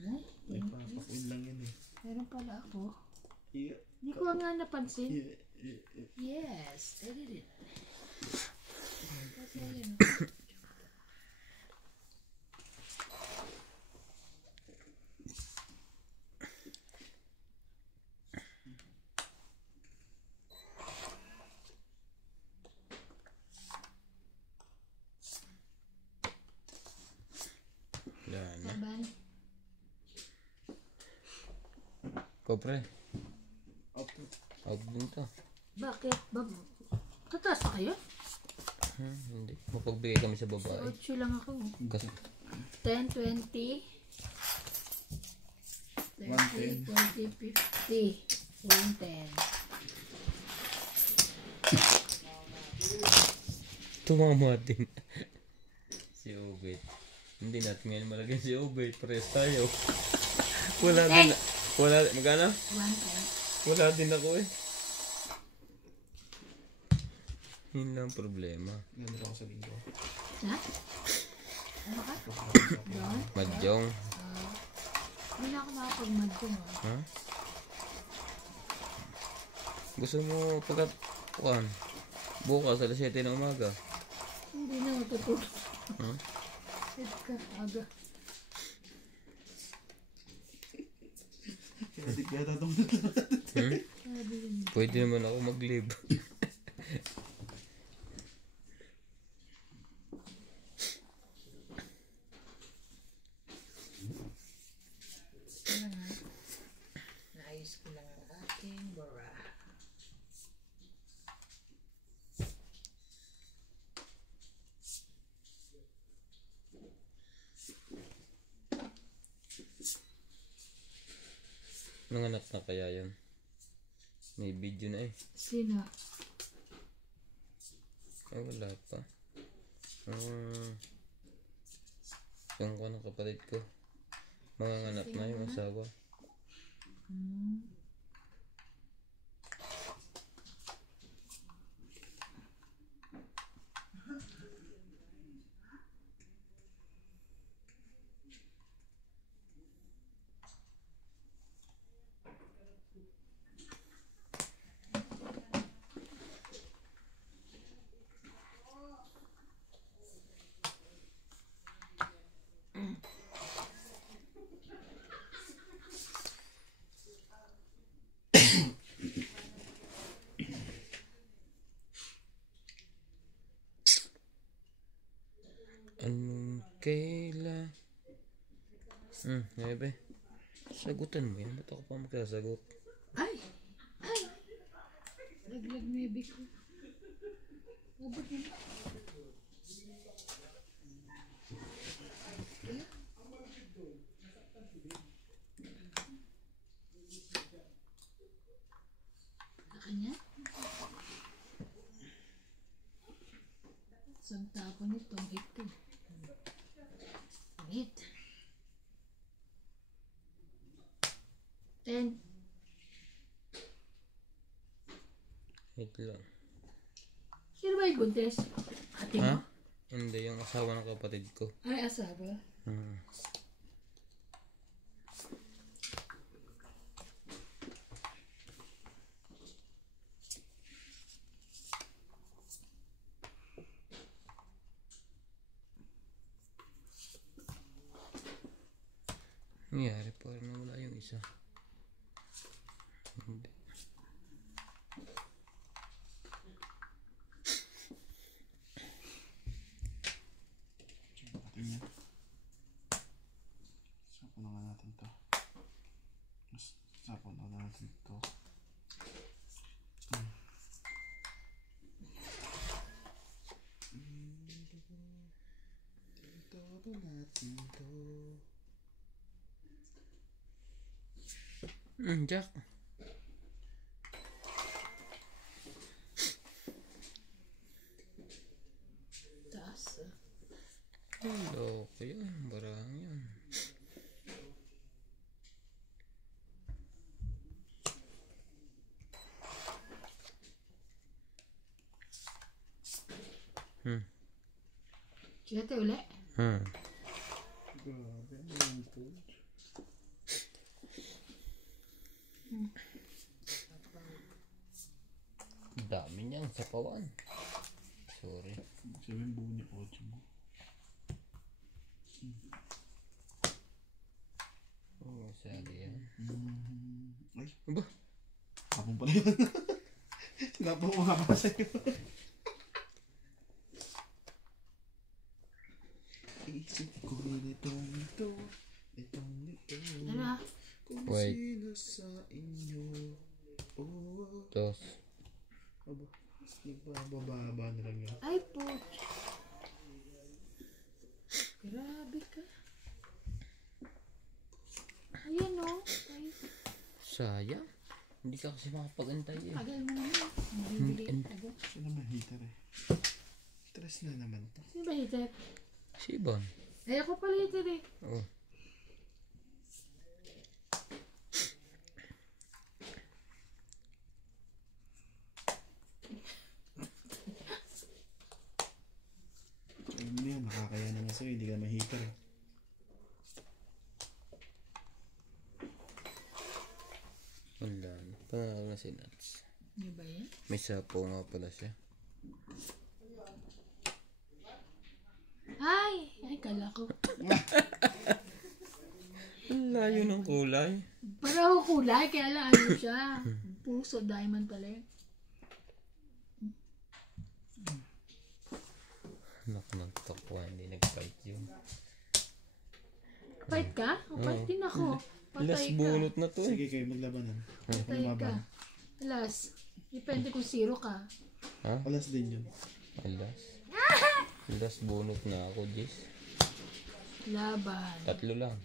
Ay, may papakuin lang yan eh. meron pala ako. Yeah. Hindi ko nga napansin. Yeah. Yes, I did it. Kasi ayun. Yan na. Laban. Kopre, Opo. out din to. Bakit? Tataas pa kayo? Hindi. Mapagbigay kami sa babae. 8 lang ako. Kasi 10, 20. 30, 40, 50. 110. tumama din. Si Obet. Hindi natin ngayon malagyan si Obet. Pares tayo. Wala din. Wala. Magkano? 110. Wala din ako eh. Yun lang problema. Nandito ako sa linggo. Ha? Ano ka? Doon? Madyong. Hindi na ako makapag-madjong. Ha? Gusto mo pagkat... Kuhan? Bukas alas 7 ng umaga. Hindi na matutulog. Ha? Sit ka, aga. Kaya di kaya tatong Sabi yun. Pwede naman ako mag-live. Ano nga? Naayos ko lang ang aking bra. Nanganak na kaya yun? May video na eh. Sino? Ay, wala pa. Yung ko ng kapatid ko. Mga anak na yung asawa. Anong kaila? Ebe. Sagutan mo yan. Ba't ako pa magkasagot? Ay! Ay! Laglag maybe ko. Abot mo. Kanya? Isang tapo nitong ito. Wait. 10. Wait lang. Sino ba yung buntis? Ate mo? Ha? Hindi, yung asawa ng kapatid ko. Ay, asawa. Nangyari pa rin wala yung isa. Hindi. Tingnan. Sapo na nga natin to. Sapo na natin to. Ito ba natin to? Jack. Taas. Hello, kaya barang yan. Siyete uli. Grabe, ano yung code? Dami niyan sa pawan. Sorry. Sabihin buo ni Ocho mo. Oh, sabi yan. Ay, Aba? tapong pala yun. Sinapong mo nga pa sa'yo. Isip ko nitong ito. Ano? Kung Wait. sino sa inyo. Oh, Dos. aba. Nagbababa na lang yun. Ay po. Grabe ka. Ayan o. Ay, Sayang. Hindi ka kasi makapag-antay eh. tagal mo naman. Bibili. Tagal. Sino naman heater eh? Stress na naman to. Sino ba hitter? Si Ivan. Ay, ako pala hitter eh. Oh. Alam mo yan, nakakaya na nga sa'yo. Hindi ka naman heater eh. Wala na. Pangalan na si Nats. Ano ba yan? May sapo nga pala siya. Ay! Ay, kala ko. Ang layo ng kulay. Pareho kulay, kaya lang ano siya. Puso, diamond pala yun. Anak ng tokwa, hindi nag-fight yun. Fight ka? O, fight din ako. Last Patay ka. bunot na to eh. Sige kayo, maglabanan. Patay ka. Alas. Depende kung zero ka. Ha? Alas din yun. Alas. Alas bunot na ako, Jis. Laban. 3 lang.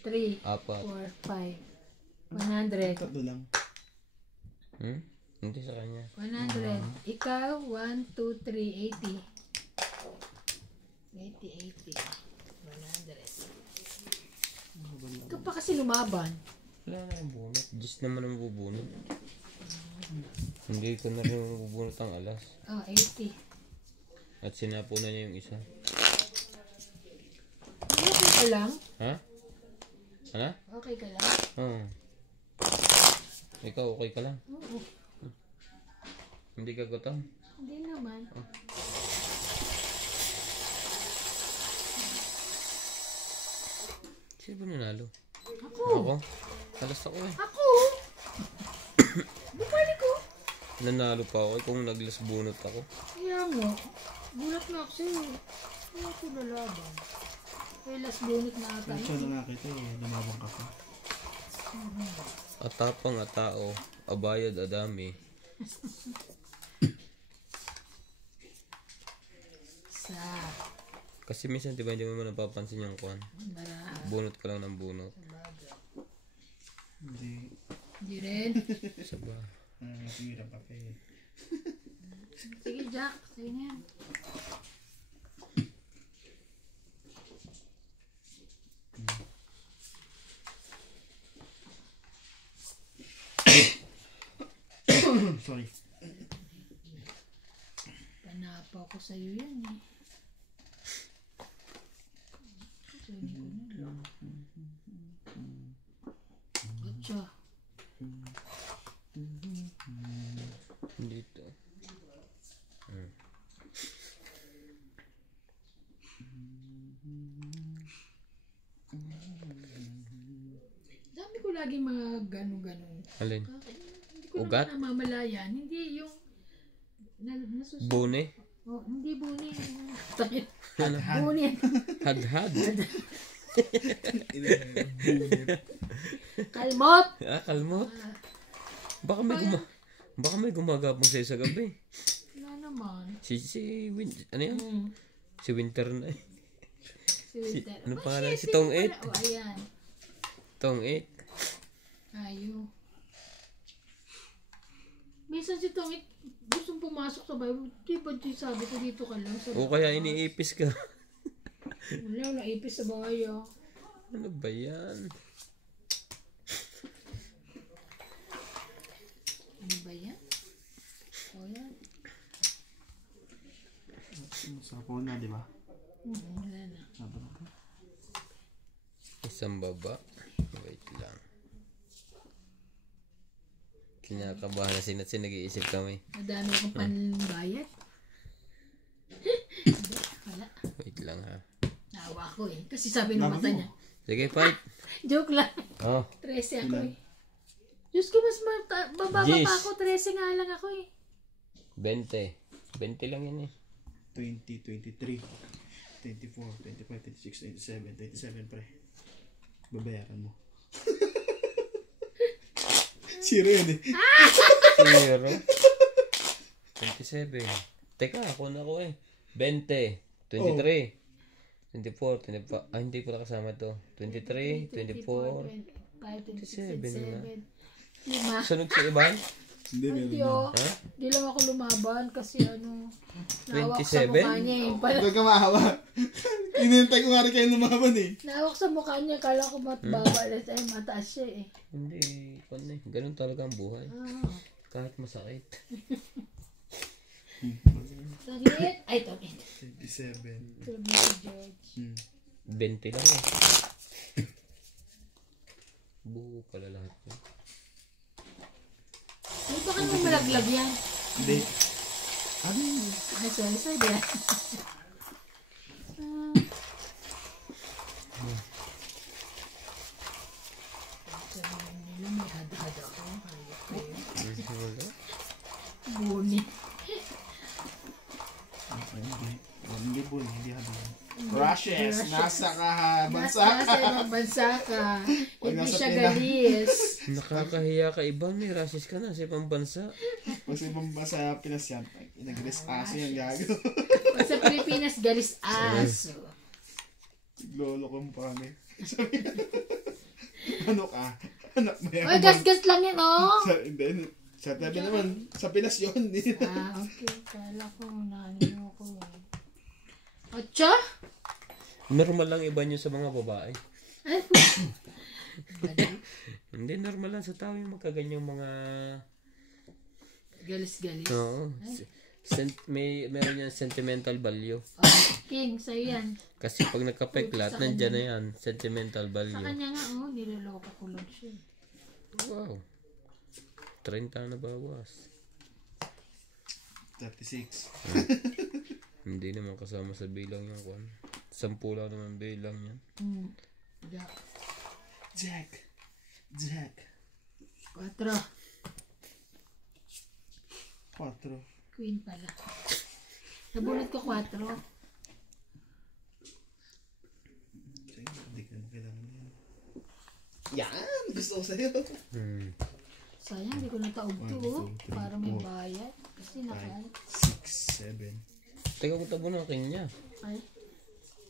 3, 4. 4, 5. 100. Tatlo lang. Hindi sa kanya. 100. Ikaw, 1, 2, 3, 80. 80. 100. Ikaw pa kasi lumaban. Wala na yung bunot. Just naman ang bubunot. Hindi ko na rin bubunot ang alas. Oh, 80. At sinapo na niya yung isa. Okay ka lang? Ha? Ano? Okay ka lang? Oo. Ikaw okay ka lang? Oo. Hindi ka gutom? Hindi naman. Sino ba nanalo? Ako. Ako? Alas ako eh. Ako? Bukali ko. Nanalo pa ako kung naglas bunot ako. Kaya nga. Gulat na ako sa'yo. Kaya ako lalaban. Kaya last bonus na ata. Siya na nakita eh. Lumabang ka pa. Atapang atao, abayad adami. Sa Kasi minsan diba hindi mo napapansin yung kwan. Mara. Bunot ka lang ng bunot. Hindi. Hindi rin. Saba. Tingin ang papel. Sige, Jack. Sige na yan. Sorry. Panapa ko sa'yo yan eh. Kunin ko na lang. Gotcha. Dito. Dami ko lagi mga gano'n-gano'n. Alin? Hindi ko Ugat? naman namamalayan. Hindi yung nasusunod. Bune? Oh, hindi buni. Takit. Ano? Buni. Hadhad? Kalmot. Ah, kalmot? Baka may gumagapang sa'yo sa gabi. Wala naman. Ano yan? Si Winter na eh. Si Winter. Ano Ba, pangalan? siya, Si Tong pala. 8? Oh, ayan. Tong 8? Ayo. Minsan si Tong 8 gustong pumasok sa bahay. Di ba sabi ko dito ka lang? Sa O kaya iniipis ka. wala ipis sa bahay ah. Ano ba yan? Ano ba yan? O yan. Sapo na, di ba? Wala na. Sapo na. Isang baba. Wait lang. Kinakabahan na sinat nag-iisip kami. Madami akong panbayad. Wala. Wait lang ha. Nawa ko eh. Kasi sabi ng mata niya. Sige, fight. Joke lang. Oh. 13 ako eh. Diyos ko, mas bababa Jeez. pa ako. 13 nga lang ako eh. 20. 20 lang yan eh. 20, 23, 24, 25, 26, 27, 27 pre. Babayaran mo. Zero yun eh. Zero. 27. Teka, ako na ako eh. 20. 23. 24. 25. Ah, hindi ko na kasama to. 23. 24. 25, 26, 27. 5. Sunod sa iba? Hindi, meron Hindi na. oh. Ha? Di lang ako lumaban kasi nawak sa 27? mukha niya eh. Huwag ka maawa. Inintay ko nga rin kayo lumaban eh. Nawak sa mukha niya. Kala ko matbaba. Mataas siya eh. Hindi. Ano eh. Ganun talaga ang buhay. Ah. Kahit masakit. Saglit. Ay, ito. 27. Tulog na si George. 20 lang eh. Buo pala lahat yun. Ay, baka naman malaglag yan. Hindi. Ano yun? Ay, sorry yan. Sabi nila may had-had ako. Hayop kayo. Wala. Buni. Hindi po, hindi habang. Rushes, nasa bansa Nasa ka. ibang bansa ka. Pag Hindi nasa siya Pinas. galis. Nakakahiya ka iba. May rasis ka na sa ibang bansa. Pag sa ibang bansa Pinas yan, nag-rest aso yan gago. Pag sa Pilipinas, galis aso. Lolo ko mo pa kami. Sabi ano ka? Anak mo yan. Ay, gas-gas lang yan, oh! Sa tabi naman, sa Pinas yun. Okay. Kala ko, naano ko. Atcha? Normal lang iba nyo sa mga babae. Ay, Hindi, normal lang sa tao yung magkaganyang mga... galis-galis. Oo. Meron yan sentimental value. Oh, King, sa'yo yan. Kasi pag nagkapeklat, nandyan na yan. Sentimental Sa value. kanya nga, oh, niloloko ko lang siya. Wow. 30 na bawas. 36. Hindi naman kasama sa bilang yung kwan. 10 lang naman bilang yan. Yeah. Jack. 4. 4. Queen pala. Nabunot ko 4. Hindi ka na kailangan yan. Yan! Gusto ko sa'yo. Sayang, hindi ko nataob to, oh. Para may bayad. Kasi 6, 7. Teka, kung tabo na kanya. Ay,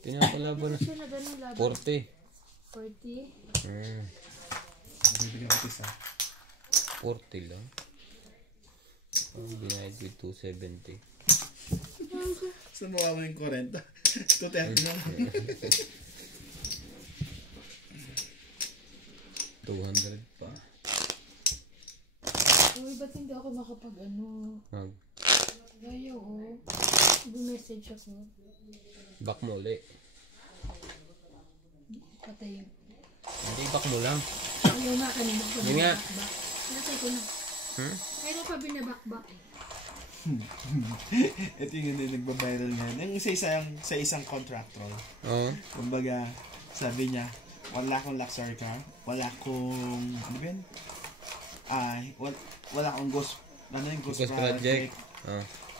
Pinapalaban na. siya na ganun laban. 40. 40. Bibigyan ko isa. 40 lang. Binayad with 270. So, mawawa yung 40. 230 na. 200 pa. Uy, ba't hindi ako makapag-ano? Gaya, oh. Bumessage ako. Back mo ulit. Patay yun. Hindi, back mo lang. Ayaw nga kanina ko Yun nga. binabakbak. Natay ko na. Kaya pa binabakbak eh. Ito yung nagbabiral ngayon. Yung sa isang contractor. Oo. Kumbaga, sabi niya, wala akong luxury car, wala akong, ano ba yun? Wala akong ghost project.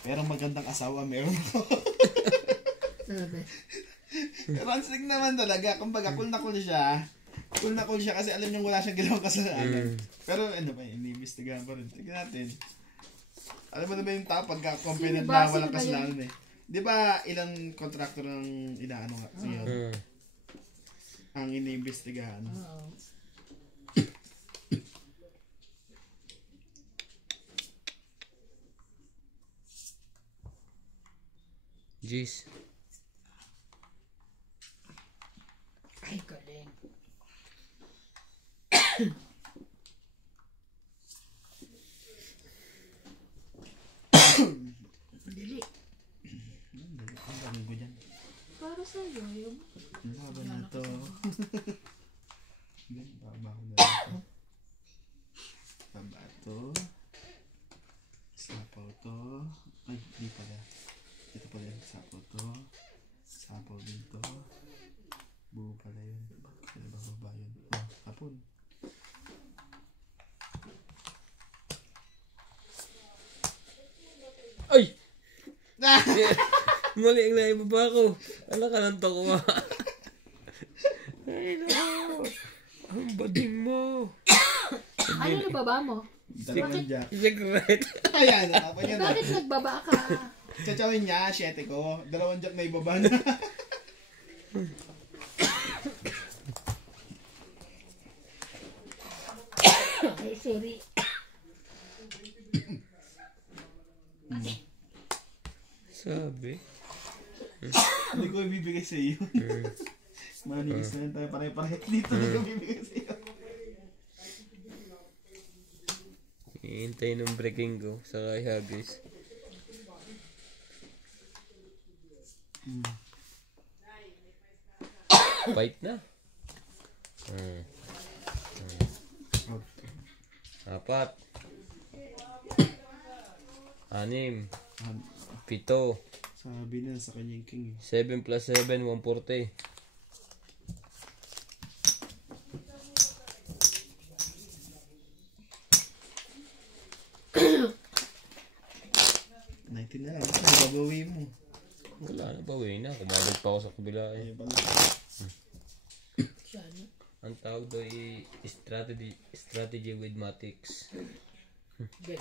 Pero magandang asawa, meron ako. Sabi. Pero ang sick naman talaga. Kumbaga, cool na cool siya. Cool na cool siya kasi alam niyang wala siyang ginawang kasalanan. Pero ano ba, iniimbestigahan pa rin. Tignan natin. Alam mo na ba yung tao pagka-confident Sino ba? na walang Sino ba kasalanan eh. Di ba ilang contractor ang inaano nga siya? Ang iniimbestigahan. Oo. Jeez. Ay, galing. Dili. Ang dami ko dyan. Para sa'yo, yung... Laban na to. Baba ko na ito. Baba to. Sapaw to. Ay, di pala. Ito pala yung sapaw to. Sapaw din to. Buo pala yun. Bakit kaya bababa yun? Oh, hapon. Ay! Mali ang naibaba ko. Ala ka ng takuha. Ay, no. Ang bading mo. Ano na baba mo? Dalawang jack. Secret. Ayan, nakapa niya na. Bakit nagbaba ka? Tsachawin niya, 7 ko. Dalawang jack na ibaba na. Ay, sorry. Sabi. Hindi ko ibibigay sa iyo. Manigis na rin tayo pare-pareho dito. Hindi ko ibibigay sa iyo. Hihintay ng breaking ko sa kay Hagis. Fight na. 4. 6. 7. Sabi na sa kanya yung king eh. 7 plus 7, 140. Na lang. Babawi mo. Wala na, bawi na. Kumalag pa ako sa kabila eh. Sana. Ang tawag doon ay strategy with Matix. Galing.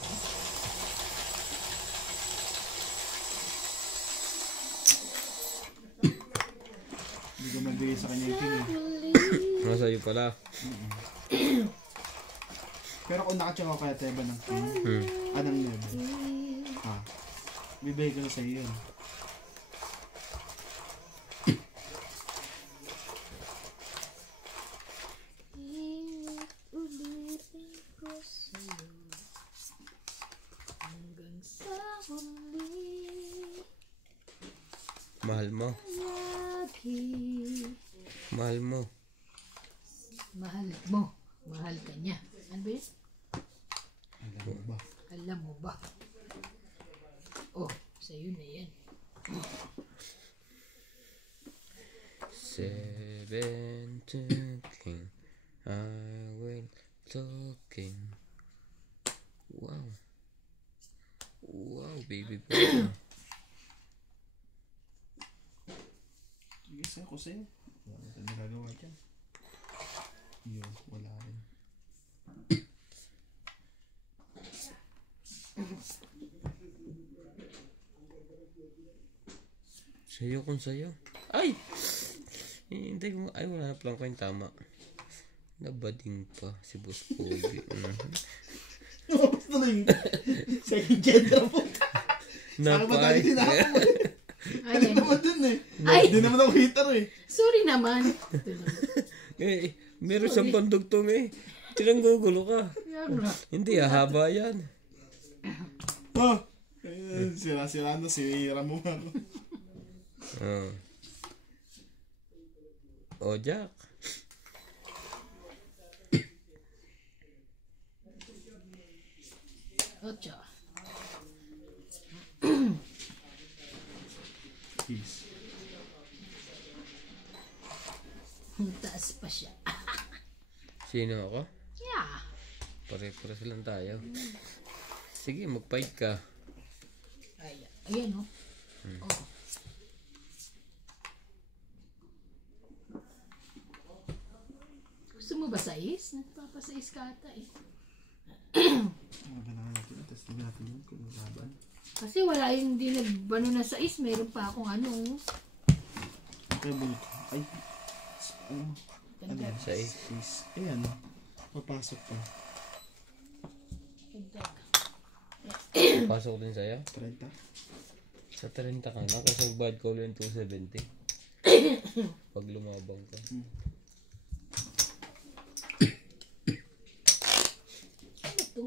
Hindi ko magbigay sa kanya yung king eh. Nasa iyo pala. Pero kung nakacheck ako kaya Teba ng king, ng 9, bibigay ko na sa'yo yun. Ulitin ko sa'yo hanggang sa huli. Mahal mo. Lagi. Mahal mo. Mahal mo. Mahal ka niya. Ano ba yun? Alam mo ba? Alam mo ba? Oh, sa'yo na yan. 7 talking, I will talking. Wow. Wow, baby boy. Sige, sa'yo ko sa'yo. Wala na nagagawa dyan. Yun, wala rin. Sa'yo kung sa'yo. Ay! Hindi mo. Ay, wala na pala ko yung tama. Nabading pa si Boss Pogi. Tapos na yung second gender po. Saka ba tayo tinapon mo? Ano naman dun eh. Hindi naman ako hitter eh. Sorry naman. Meron siyang pandugtong eh. Tinanggugulo ka. Yan nga. Hindi, haba yan. Oh! Sira-sira na si Ramo nga. Oh, Jack. Ocho. Peace. Taas pa siya. Sino ako? Yeah. Pare-pares lang tayo. Sige, mag-fight ka. Ayan oh. Oh. Gusto mo ba sais? Nagpapasais ka ata eh. Maganda natin. Tapos tingnan natin yun kung laban. Kasi wala yung hindi nagbano na sais. Meron pa akong ano. Okay, bulit. Ay. Ano? Ano yan? Sais. Peace. Ayan. Papasok pa. Pasok din sa'yo. 30. Sa 30 ka na kasi bad call yung 270. Pag lumabang ka. Ito.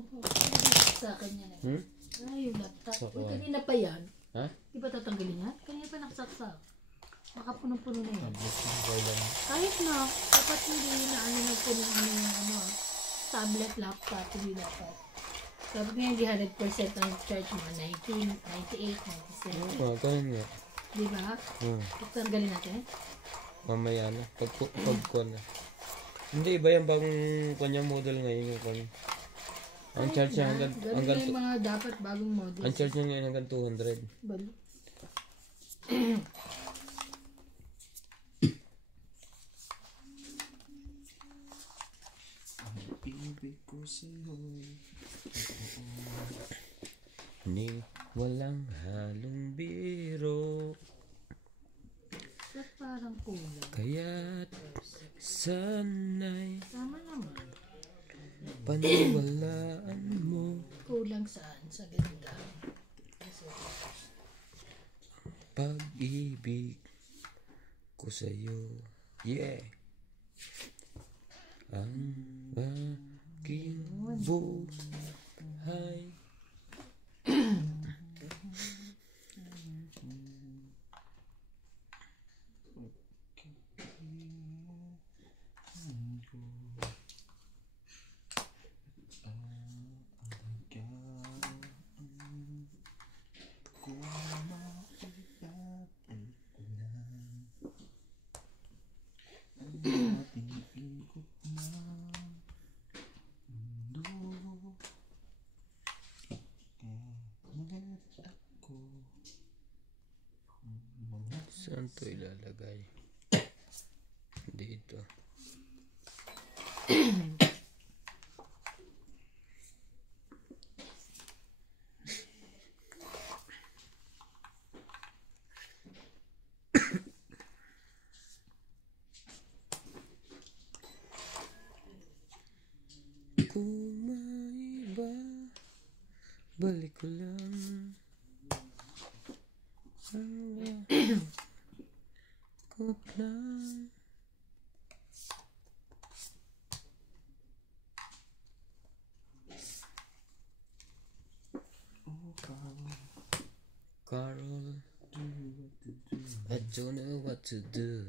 Sa akin yan eh. Ay, yung laptop. Sa Uy, kuwan. kanina pa yan. Ha? Di ba tatanggalin yan? Kanina pa nakasaksak. Makapunong-puno na yan. Kailan? Kahit na, dapat hindi na ano na po yung ano yung ano, tablet, laptop, hindi dapat. Sabi nga hindi 100% ang charge mga 19, 98, 97. Ganun nga. Di ba? Tanggalin natin? Mamaya na. Pag na. Hindi, iba yung bagong kanyang model ngayon yung kanya. Ang charge niya hanggang Ganun na yung mga dapat bagong model. ang charge niya ngayon hanggang 200. Bali. Ibig ko sa'yo. Ni walang halong biro. Ba't parang kulang? Kaya't sana'y Tama naman. paniwalaan mo. Kulang saan? Sa ganda. Pag-ibig ko sa'yo. Yeah. Ang aking buhay. Saan to ilalagay? Dito. Kuma Balik ko lang. Ko lang. Carol, I don't know what to do.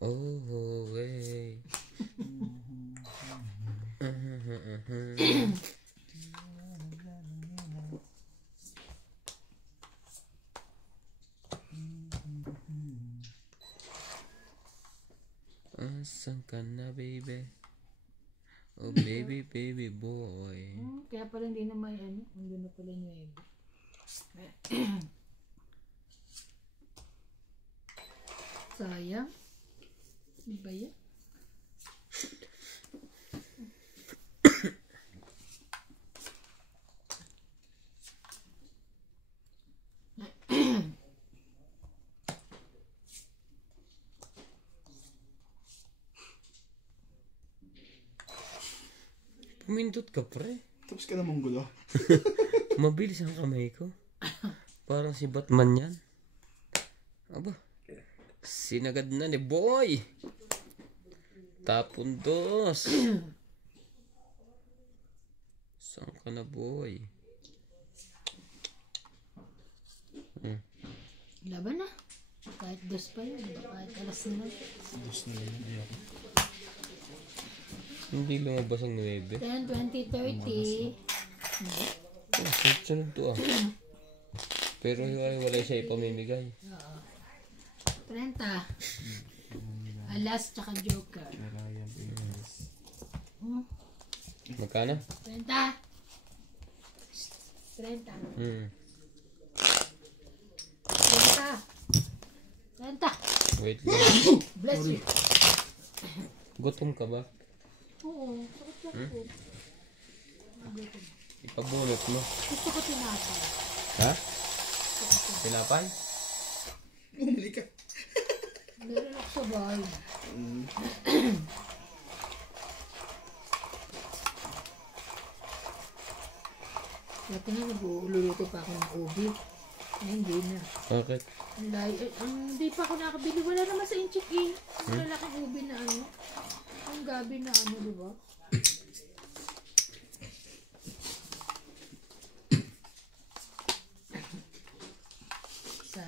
Oh, hey. Asan ka na, baby? Oh, baby, baby boy. Kaya pala hindi na may ano. Hindi na pala 9. Sayang. Di ba yan? Pumindot ka, pre. Tapos ka namang gulo. Mabilis ang kamay ko. Parang si Batman yan. Aba. Sinagad na ni boy. Tapon dos. Saan ka na, boy? Laban na. Kahit 2 pa yun. Kahit alas na. Dos na lang yan. Hindi lumabas ang 9. 10, 20, 30. Oh, sunod to ah. Pero wala siya ipamimigay. Oo. 30. Alas tsaka joker. Ryan Williams. Magkano? 30. 30. 30. Wait lang. Bless you. Gutom ka ba? Oo. Sakit lang po. Ipabunot mo. Gusto ko tinapay. Ha? Tinapay? Bumili ka. Meron ako sa bahay. Dati nga nag-uululuto pa ako ng ubi. Ay, hindi na. Bakit? Hindi pa ako nakabili. Wala naman sa inchik eh. Ang lalaking ubi na ano. Ang gabi na ano, di ba? Sa...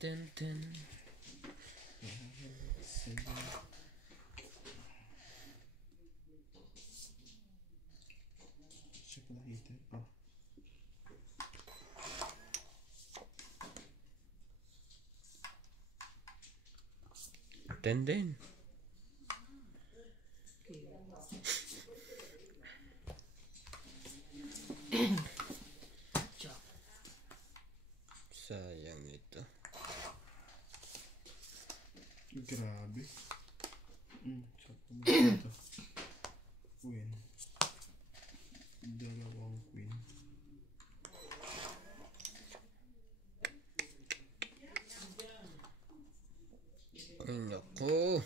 Ten. Ten. Siya pala kita. Oh. Ten din. Sayang ito. Grabe. Sa pumunta ito. Queen. Dalawang queen. Ay, naku.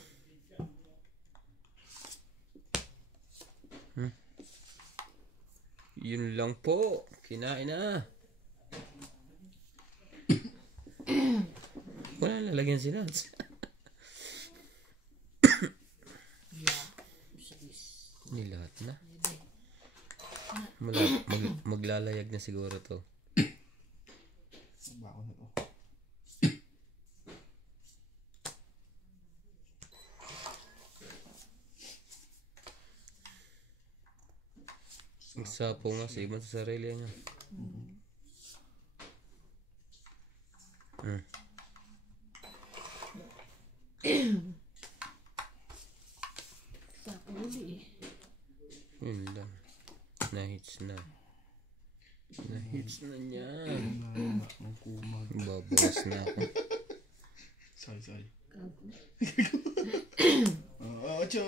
Yun lang po. Kinain na. Wala lalagyan si Lance. Nilahat na. Maglalayag na siguro to. Bako na to. Nagsapo nga sa ibang sa sarili niya. Sa uli eh. Yun lang. Nahits na. Nahits na niya. Ang kumag. Babawas na ako. Say. Kago. Ocho.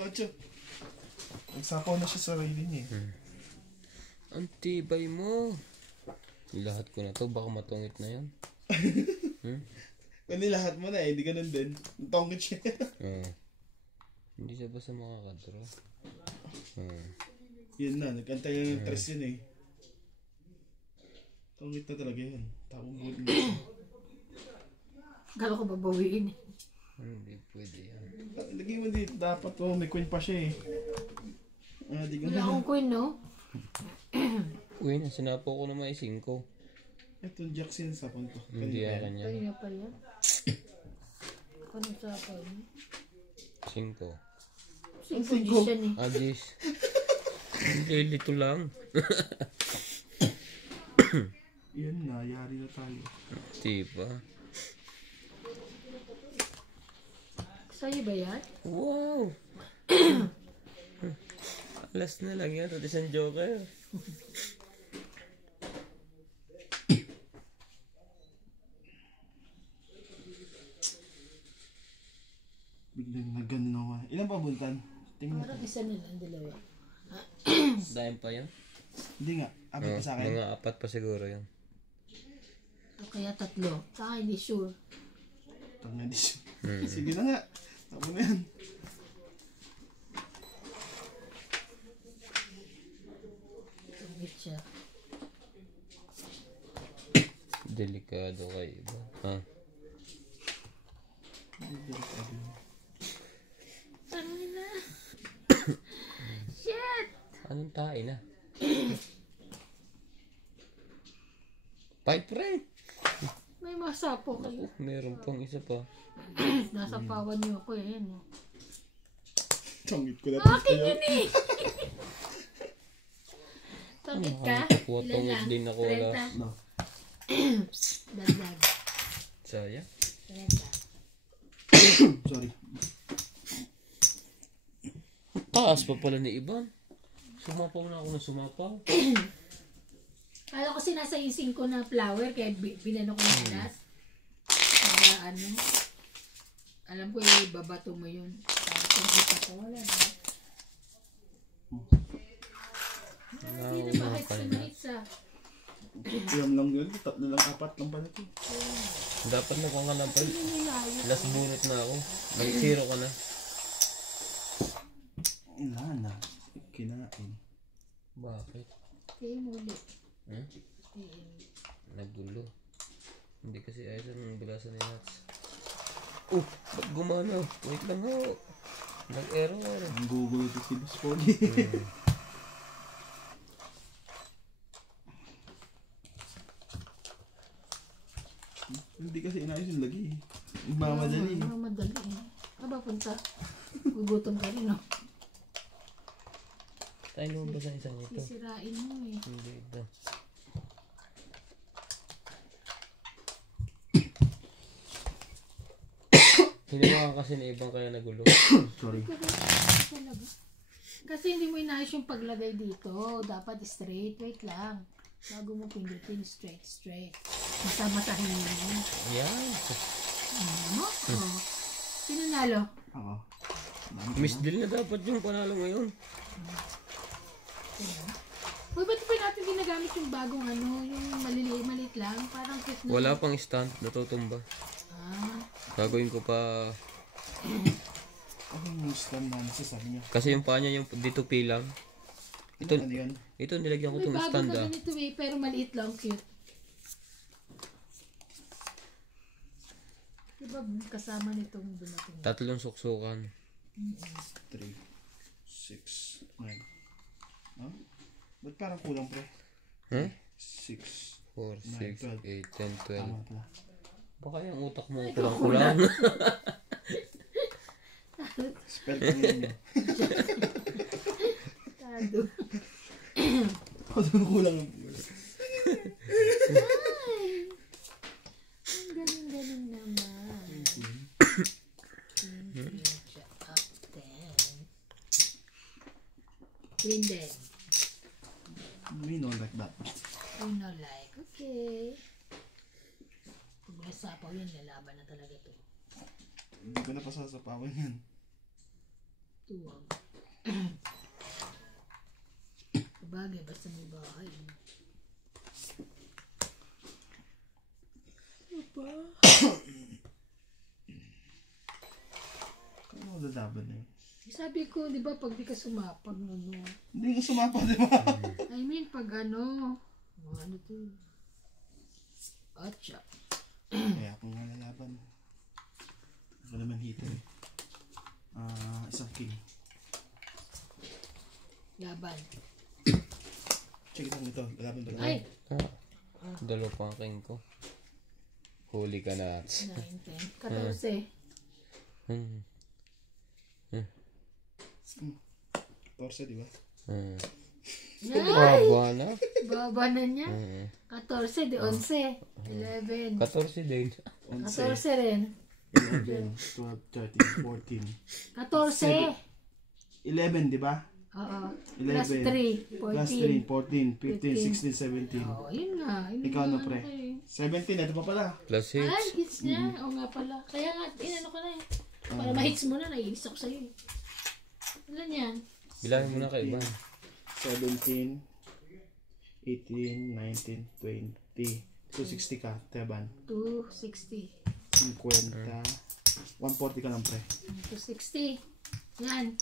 Nagsapaw na siya sa sarili niya. Ang tibay mo. Lahat ko na to, baka matungit na yan. Kundi lahat mo na eh, hindi ganun din. Tongkit siya. Oo. Hindi siya basta makakadraw. Yun na, nagkantay na ng tres yun eh. Tongkit na talaga yun. Tapos bulit mo. Galo ko babawiin eh. Hindi pwede yan. Lagay mo dito, dapat may queen pa siya eh. Di ko Wala akong queen, no? Uy, sinapo ko naman 5. Itong jack sinasapon ko. Hindi akin yan. Kaya pa yan. Ano sa akin? 5. Position eh. Agis. Hindi, lito lang. Yan na, yari na tayo. Diba? Sa'yo ba yan? Wow! Last na lang yan. Ito isang joker. Biglang nagano naman. Ilan pa buntan? Tingnan. Parang isa na lang, dalawa. Dahil pa yan? Hindi nga, abot pa sa akin. Mga 4 pa siguro yan. O kaya 3. Saka hindi sure. Tanga di siya. Sige na nga. Tapos na yan. Tungit siya. Delikado kayo iba. Ha? Ano na? Shit! Anong tayo na? Pipe rin! May masapo kayo. Meron pang isa pa. Nasa pawan niyo ako eh. Yan, oh. Tangit ko na Akin yun eh! Tungit ka? Kuha Ilan tungit lang? din ako wala. 30? No. Dagdag. Saya? 30. Sorry. Taas pa pala ni Iban. Sumapaw na ako na sumapaw. Kala ko sinasayising ko na flower kaya binano ko ng alas. Para ano. Alam ko babato mo yun. Para kung kita ko wala na. Hindi na bakit tonight sa. Iyam lang yun. 3 lang, 4 lang pala ito. Dapat na kung ka na pa. Nilayo. Last bunot na ako. Nag-0 ka na. Wala na. Kinain. Bakit? Okay, muli. Nagulo. Hindi kasi ayos ang bilasan ni Nats. Ba't gumana? Wait lang ho. Nag-error. Ang gugulo ito si Boss Pogi. Hindi kasi inayos yung lagi. Mamadali. Mamadali eh. Aba punta. Gugutom ka rin, no? Tayo naman ba sa isang ito? Sisirain mo eh. Hindi ito. Hinawa kasi ni Ibang kaya nagulo. Sorry. Talaga. Kasi hindi mo inayos yung paglagay dito. Dapat straight. Wait lang. Bago mo pindutin, straight. Masa-masahin mo yun. Yan. Ano mo? Oh. Sino nalo? Ako. Miss Deal na dapat yung panalo ngayon. Uy, ba't pa natin ginagamit yung bagong ano, yung maliit lang? Parang cute na. Wala pang stand. Natutumba. Gagawin ko pa. Ako yung stand na nasasabi niya. Kasi yung paa niya yung dito pilang. Ito, Ano yun? ito nilagyan ko May itong bago stand na ganito eh, pero maliit lang, cute. Diba kasama nitong dumating? 3 suksukan. 3, 6, 9. Huh? Ba't parang kulang pre? Huh? 6. 4, 6, 8, 10, 12. Tama pala. Baka yung utak mo kulang-kulang. Spell ko yun yun. Tado. Ako doon kulang. Ay! Ang galing-galing naman. Up then. Queen then. We know like that. You know like, okay. Kung may sapaw yun, lalaban na talaga to. Hindi ko na pasasapawan yan. Tuwag. Sabagay, basta may bahay. lalaban na yun. Sabi ko, di ba, pag di ka sumapag, ano. Hindi ka sumapa, di ba? I mean, pag ano to. Atcha. Kaya kung nga lalaban. Ako naman hito eh. Isang king. Laban. Check lang ito. Lalaban ba? Ay! Dalawa pa ang king ko. Huli ka na. 9, 10, 14. Hmm. 14, di ba? Ay! Baba na. Baba na niya. 14, di 11. 11. 14 din. 14 rin. 11, 12, 13, 14. 14. 11, di ba? Oo. 11. Plus 3. Plus 3, 14, 15, 16, 17. Oo, yun nga. Yun Ikaw nga, ano, pre? 17, ito pa pala. Plus Ay, 6. hits niya. Oo nga pala. Kaya nga, inano ko na eh. Para ma-hits mo na, naiinis ako sa'yo eh. Ilan yan? Bilangin mo na kay Ivan. 17, 18, 19, 20. 260 ka, Teban. 260. 50. 140 ka lang, pre. 260. Yan.